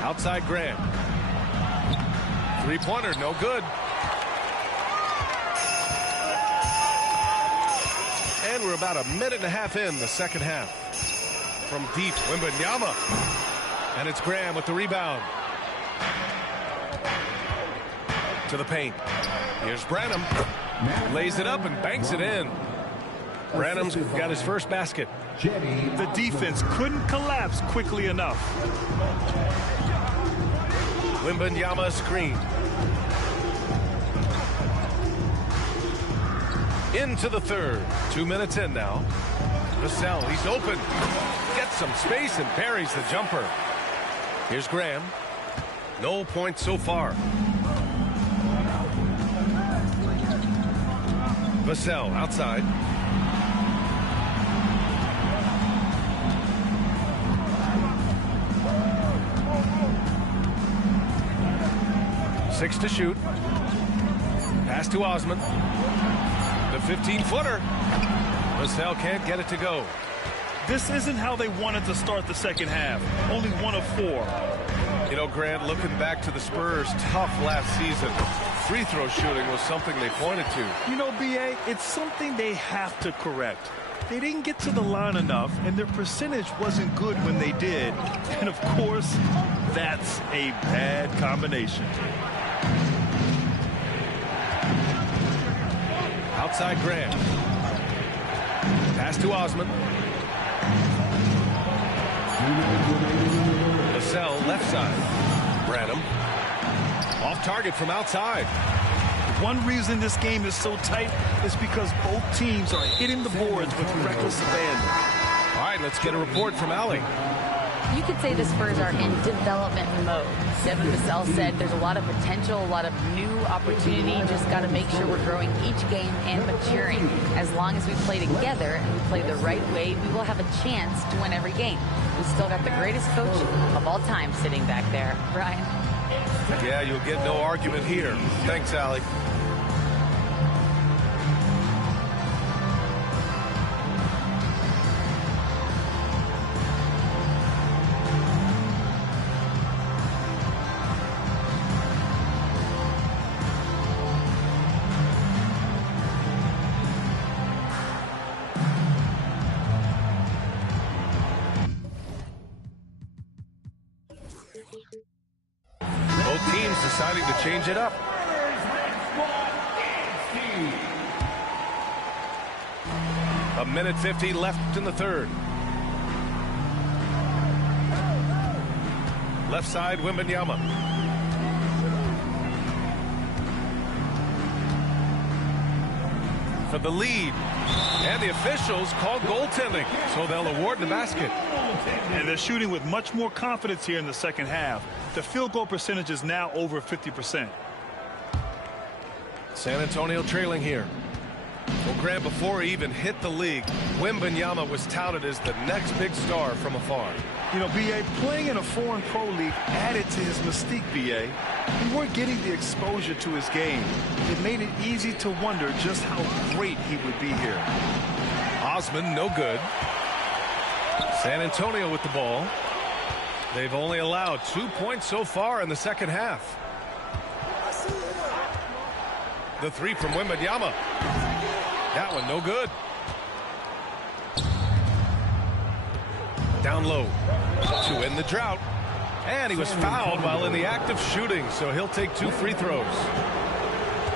Outside Graham. Three-pointer, no good. And we're about a minute and a half in the second half. From deep, Wembanyama. And it's Graham with the rebound. To the paint. Here's Branham. Lays it up and banks it in. Branham's got his first basket. The defense couldn't collapse quickly enough. Wembanyama screened. Into the third. 2 minutes in now. Vassell, he's open. Gets some space and parries the jumper. Here's Graham. No points so far. Vassell outside. Six to shoot. Pass to Osman. The 15-footer. Vassell can't get it to go. This isn't how they wanted to start the second half. Only 1 of 4. You know, Grant, looking back to the Spurs' tough last season, free throw shooting was something they pointed to. You know, B.A., it's something they have to correct. They didn't get to the line enough, and their percentage wasn't good when they did. And, of course, that's a bad combination. Outside Grant. Pass to Osman. Vassell left side. Branham. Off target from outside. One reason this game is so tight is because both teams are hitting the boards with reckless abandon. All right, let's get a report from Allie. You could say the Spurs are in development mode. Devin Vassell said there's a lot of potential, a lot of new opportunity. Just got to make sure we're growing each game and maturing. As long as we play together and we play the right way, we will have a chance to win every game. We still got the greatest coach of all time sitting back there. Brian? Yeah, you'll get no argument here. Thanks, Allie. Both teams deciding to change it up. A minute 50 left in the third. Left side, Wembanyama. For the lead. And the officials call goaltending, so they'll award the basket. And they're shooting with much more confidence here in the second half. The field goal percentage is now over 50%. San Antonio trailing here. Well, Grant, before he even hit the league, Wembanyama was touted as the next big star from afar. You know, B.A., playing in a foreign pro league added to his mystique, B.A. We weren't getting the exposure to his game. It made it easy to wonder just how great he would be here. Osman, no good. San Antonio with the ball. They've only allowed 2 points so far in the second half. The three from Wembanyama. That one no good. Down low to end the drought. And he was fouled while in the act of shooting, so he'll take 2 free throws.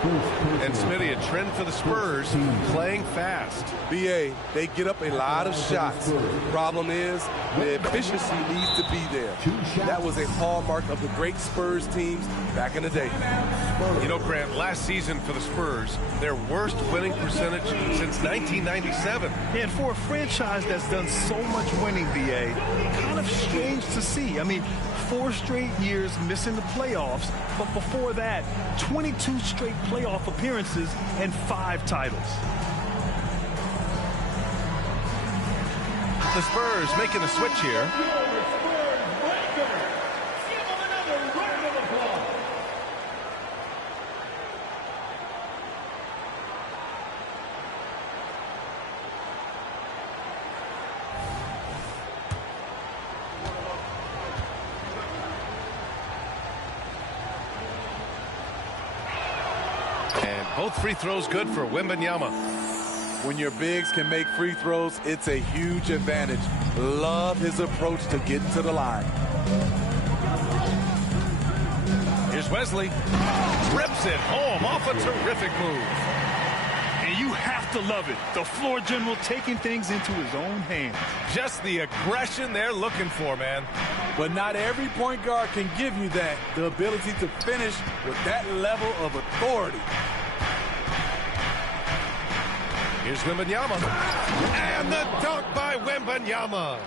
And Smitty, a trend for the Spurs, playing fast. BA, they get up a lot of shots. Problem is, the efficiency needs to be there. That was a hallmark of the great Spurs teams back in the day. You know, Grant, last season for the Spurs, their worst winning percentage since 1997. And for a franchise that's done so much winning, BA, kind of strange to see. I mean, 4 straight years missing the playoffs, but before that, 22 straight playoff appearances and 5 titles. The Spurs making a switch here. Both free throws good for Wembanyama. When your bigs can make free throws, it's a huge advantage. Love his approach to getting to the line. Here's Wesley. Rips it home off a terrific move. And you have to love it. The floor general taking things into his own hands. Just the aggression they're looking for, man. But not every point guard can give you that, the ability to finish with that level of authority. Here's Wembanyama. And the dunk by Wembanyama.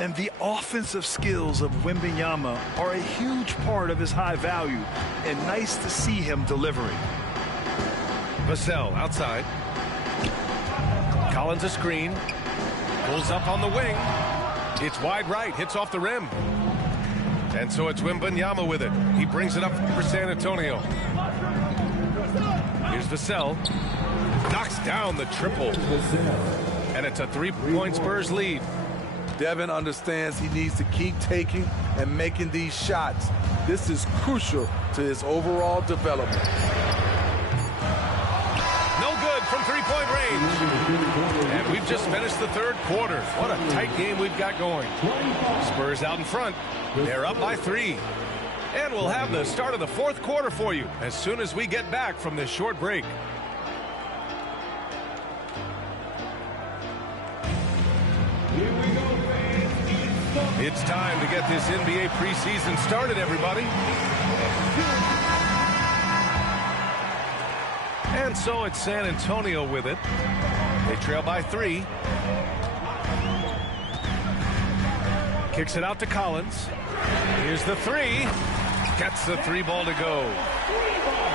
And the offensive skills of Wembanyama are a huge part of his high value, and nice to see him delivering. Vassell outside. Collins a screen. Pulls up on the wing. It's wide right. Hits off the rim. And so it's Wembanyama with it. He brings it up for San Antonio. Here's Vassell. Knocks down the triple. And it's a 3-point Spurs lead. Devin understands he needs to keep taking and making these shots. This is crucial to his overall development. No good from 3-point range. And we've just finished the third quarter. What a tight game we've got going. Spurs out in front. They're up by 3. And we'll have the start of the fourth quarter for you as soon as we get back from this short break. It's time to get this NBA preseason started, everybody. And so it's San Antonio with it. They trail by 3. Kicks it out to Collins. Here's the 3. Gets the 3 ball to go.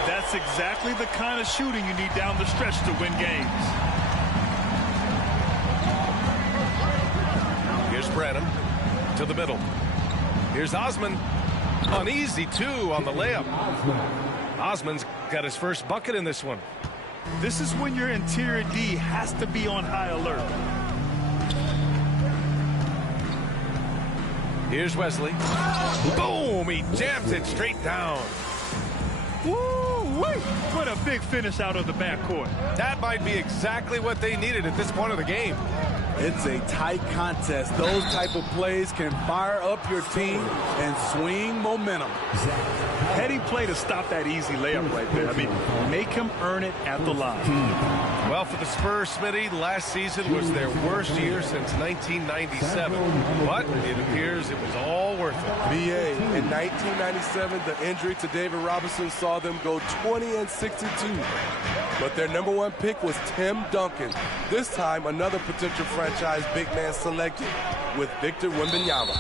That's exactly the kind of shooting you need down the stretch to win games. Here's Branham to the middle. Here's Osman. An easy 2 on the layup. Osman's got his first bucket in this one. This is when your interior D has to be on high alert. Here's Wesley. Boom! He jams it straight down. Woo-wee! What a big finish out of the backcourt. That might be exactly what they needed at this point of the game. It's a tight contest. Those type of plays can fire up your team and swing momentum. Heady play to stop that easy layup right there. I mean, make him earn it at the line. Well, for the Spurs, Smitty, last season was their worst year since 1997. But it appears it was all worth it. BA, in 1997, the injury to David Robinson saw them go 20-62. But their number 1 pick was Tim Duncan. This time, another potential franchise big man selected with Victor Wembanyama.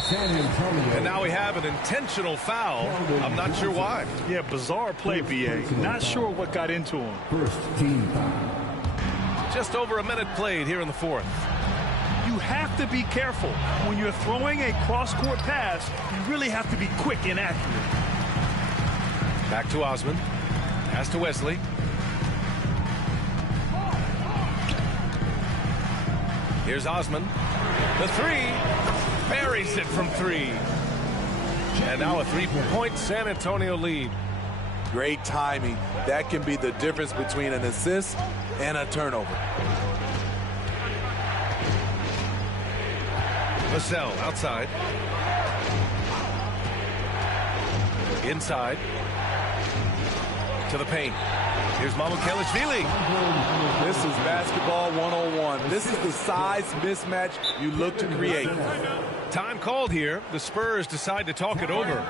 And now we have an intentional foul. I'm not sure why. Yeah, bizarre play, BA. Not sure what got into him. First team foul. Just over a minute played here in the fourth. You have to be careful. When you're throwing a cross-court pass, you really have to be quick and accurate. Back to Osman. Pass to Wesley. Here's Osman. The 3. Buries it from 3. And now a 3-point San Antonio lead. Great timing. That can be the difference between an assist and a turnover. Vassell outside. Inside. To the paint. Here's Mamukelashvili. This is basketball 101. This is the size mismatch you look to create. Time called here. The Spurs decide to talk it over.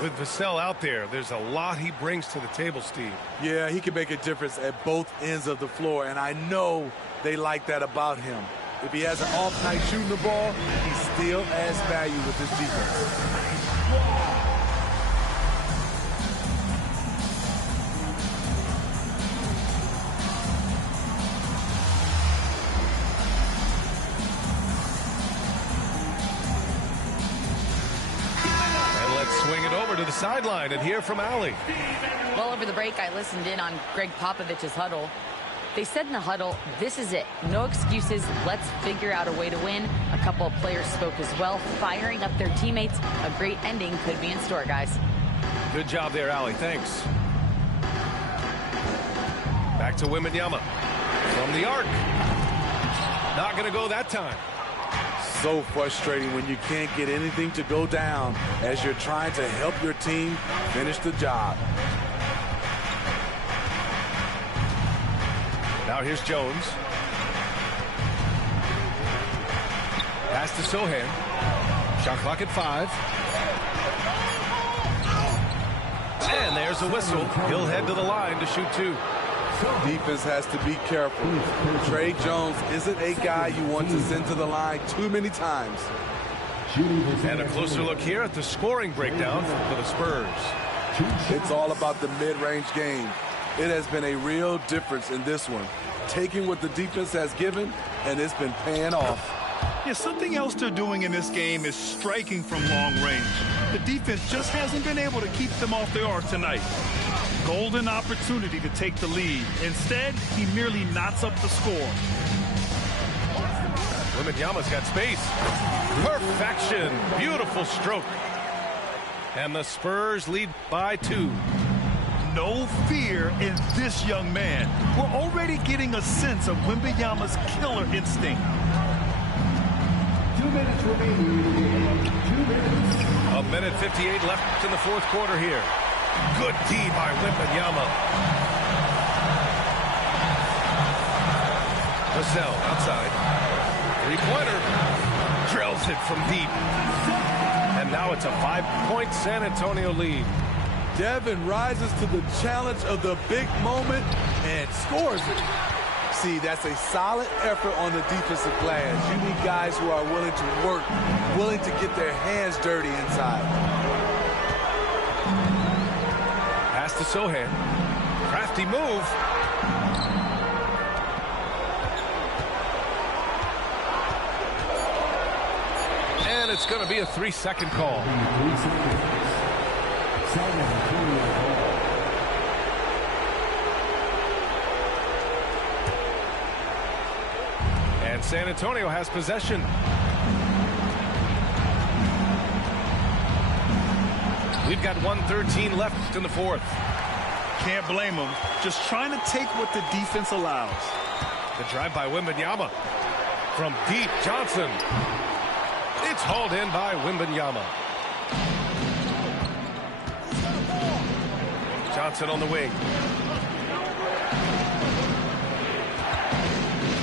With Vassell out there, there's a lot he brings to the table, Steve. Yeah, he can make a difference at both ends of the floor, and I know they like that about him. If he has an off night shooting the ball, he still adds value with his defense. To the sideline and hear from Allie. Well, over the break, I listened in on Greg Popovich's huddle. They said in the huddle, this is it. No excuses. Let's figure out a way to win. A couple of players spoke as well, firing up their teammates. A great ending could be in store, guys. Good job there, Allie. Thanks. Back to Wembanyama. From the arc. Not going to go that time. So frustrating when you can't get anything to go down as you're trying to help your team finish the job. Now here's Jones. Pass to Sohan. Shot clock at 5. And there's a whistle. He'll head to the line to shoot 2. Defense has to be careful. Tre Jones isn't a guy you want to send to the line too many times. And a closer look here at the scoring breakdown for the Spurs. It's all about the mid-range game. It has been a real difference in this one. Taking what the defense has given, and it's been paying off. Yeah, something else they're doing in this game is striking from long range. The defense just hasn't been able to keep them off their arc tonight. Golden opportunity to take the lead. Instead, he merely knots up the score. Wembanyama's got space. Perfection. Beautiful stroke. And the Spurs lead by 2. No fear in this young man. We're already getting a sense of Wembanyama's killer instinct. 2 minutes remaining. 2 minutes. A minute 58 left in the fourth quarter here. Good D by Wembanyama. Vassell outside. Three-pointer. Drills it from deep. And now it's a 5-point San Antonio lead. Devin rises to the challenge of the big moment and scores it. See, that's a solid effort on the defensive glass. You need guys who are willing to work, willing to get their hands dirty inside. Pass to Sohan. Crafty move. And it's going to be a 3-second call. 3 seconds. And San Antonio has possession. We've got 1:13 left in the fourth. Can't blame him. Just trying to take what the defense allows. The drive by Wembanyama. From deep, Johnson. It's hauled in by Wembanyama. Johnson on the wing.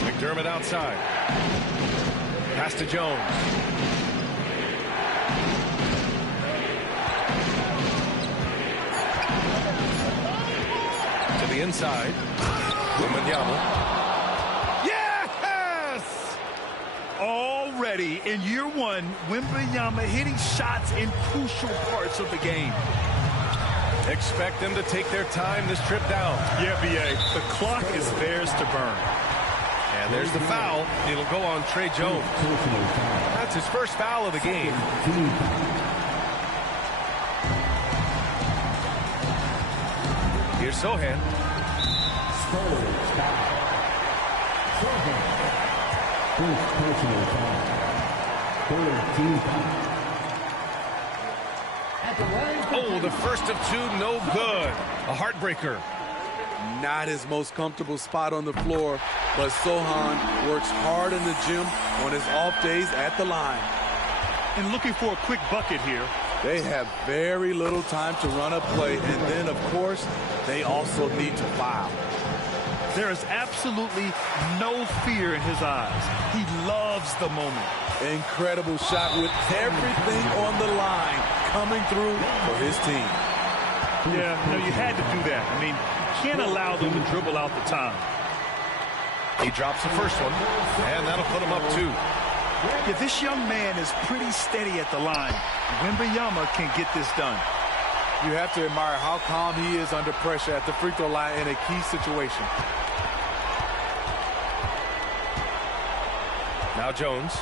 McDermott outside. Pass to Jones. To the inside. Wembanyama. Yes! Already in year one, Wembanyama hitting shots in crucial parts of the game. Expect them to take their time this trip down. Yeah, B.A. The clock is theirs to burn. And there's the foul. It'll go on Tre Jones. That's his first foul of the game. Here's Sohan. First personal foul. 13 foul. Oh, the first of 2, no good. A heartbreaker. Not his most comfortable spot on the floor, but Sohan works hard in the gym on his off days at the line. And looking for a quick bucket here. They have very little time to run a play, and then, of course, they also need to foul. There is absolutely no fear in his eyes. He loves the moment. Incredible shot with everything on the line coming through for his team. Yeah, no, you had to do that. I mean, you can't allow them to dribble out the time. He drops the first one, and that'll put him up 2. Yeah, this young man is pretty steady at the line. Wembanyama can get this done. You have to admire how calm he is under pressure at the free throw line in a key situation. Now Jones.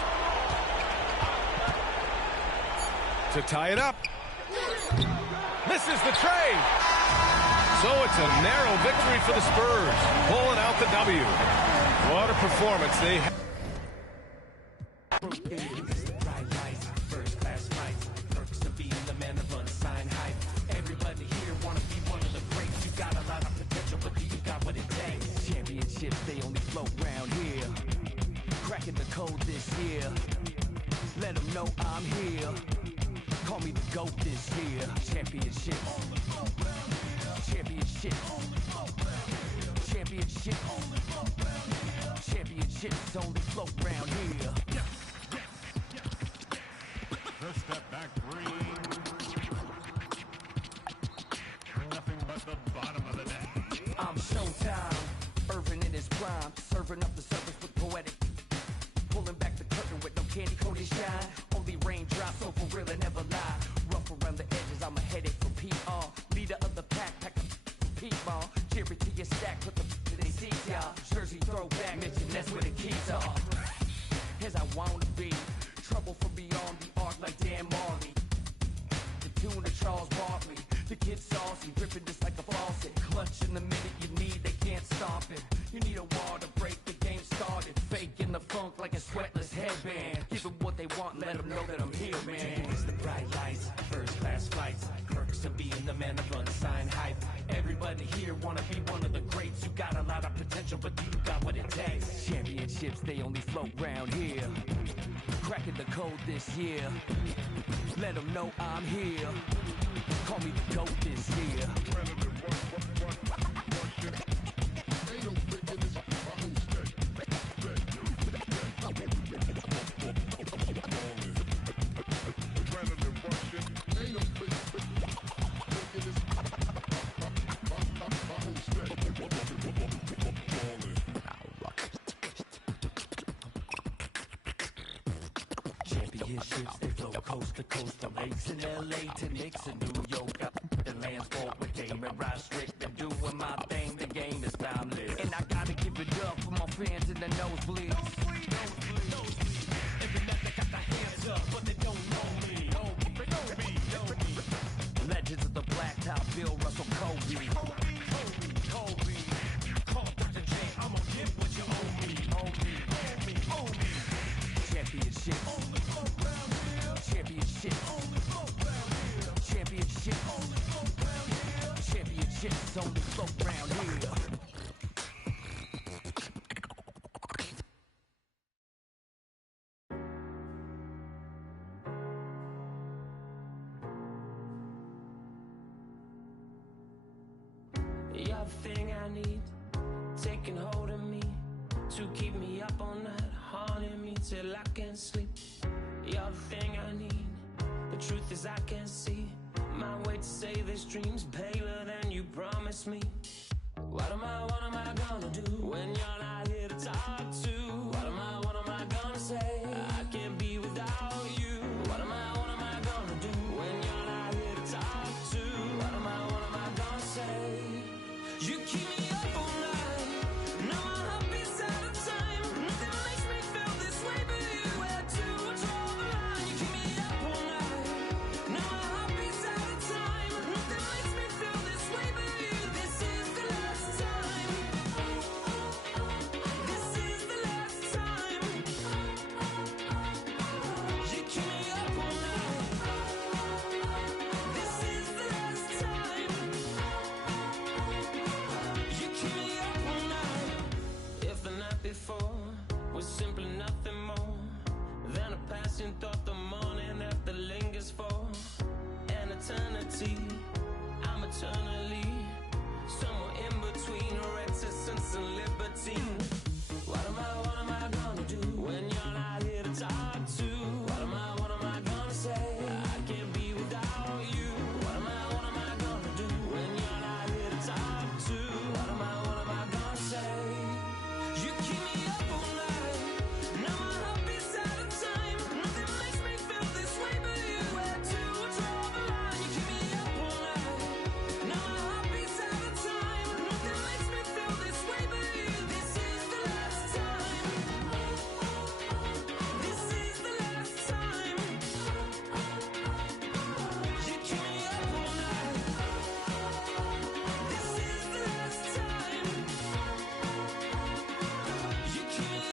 To tie it up. Misses the tray. So it's a narrow victory for the Spurs, pulling out the W. What a performance they have. They only float round here. Cracking the code this year. Let them know I'm here. Call me the GOAT this year. Championships. Championships. Championships. shits only float round here. The step back three. Nothing but the bottom of the net. I'm Showtime, Irvin in his prime, serving up the service with poetic. Pulling back the curtain with no candy coated shine. Only raindrops, so for real and never lie. Rough around the edges, I'm a headache for PR. Leader of the pack, pack a P-ball. Cherry to your stack, put the to they see y'all. Jersey throwback, mention that's where the keys are. As I wanna be, trouble from beyond the arc like Dan Marley. The tune of Charles Barkley, the kid saucy, gripping just like a faucet. Clutch in the minute you need, they can't stop it. You need a wall to break, the game started. Faking the funk like a sweatless headband. Give them what they want, let them know that I'm here, man. It's the bright lights, first class flights. Perks of being the man of unsigned hype. Everybody here wanna be one of the greats. You got a lot of potential, but you got what it takes. Championships, they only float round here. Cracking the code this year. Let them know I'm here. Call me the GOAT this year. Championships, they flow coast to coast, from lakes in LA to Knicks in New York. The lands forward with game and ride strict and doing my thing. The game is timeless, and I gotta give it up for my fans in the nosebleeds. Every left they got their hands up, but they don't know me. Legends of the blacktop, Bill Russell, Kobe. Kobe. Call Dr. J, I'ma get what you owe me. Championship. Championship. Championship. Championships only float round here. You're the thing I need, taking hold of me, to keep me up all night, haunting me till I can't sleep. You're the thing I need, the truth is I can't see my way to say this dream's paler than you promised me. What am I gonna do when you're not here to talk to? What am I gonna say? I can't be without you. What am I gonna do when you're not here to talk to? What am I gonna say? You keep me up all night, now my heart beats out of time. Nothing makes me feel this way but you. Where to draw the line? You keep me up all night, now my heart beats out of time. Nothing makes me feel this way but you. This is the last time. This is the last time. You keep me up all night. This is the last time. You keep me up all night. If the night before was simply nothing more than a passing thought, the morning after lingers for an eternity. I'm eternally somewhere in between reticence and libertine.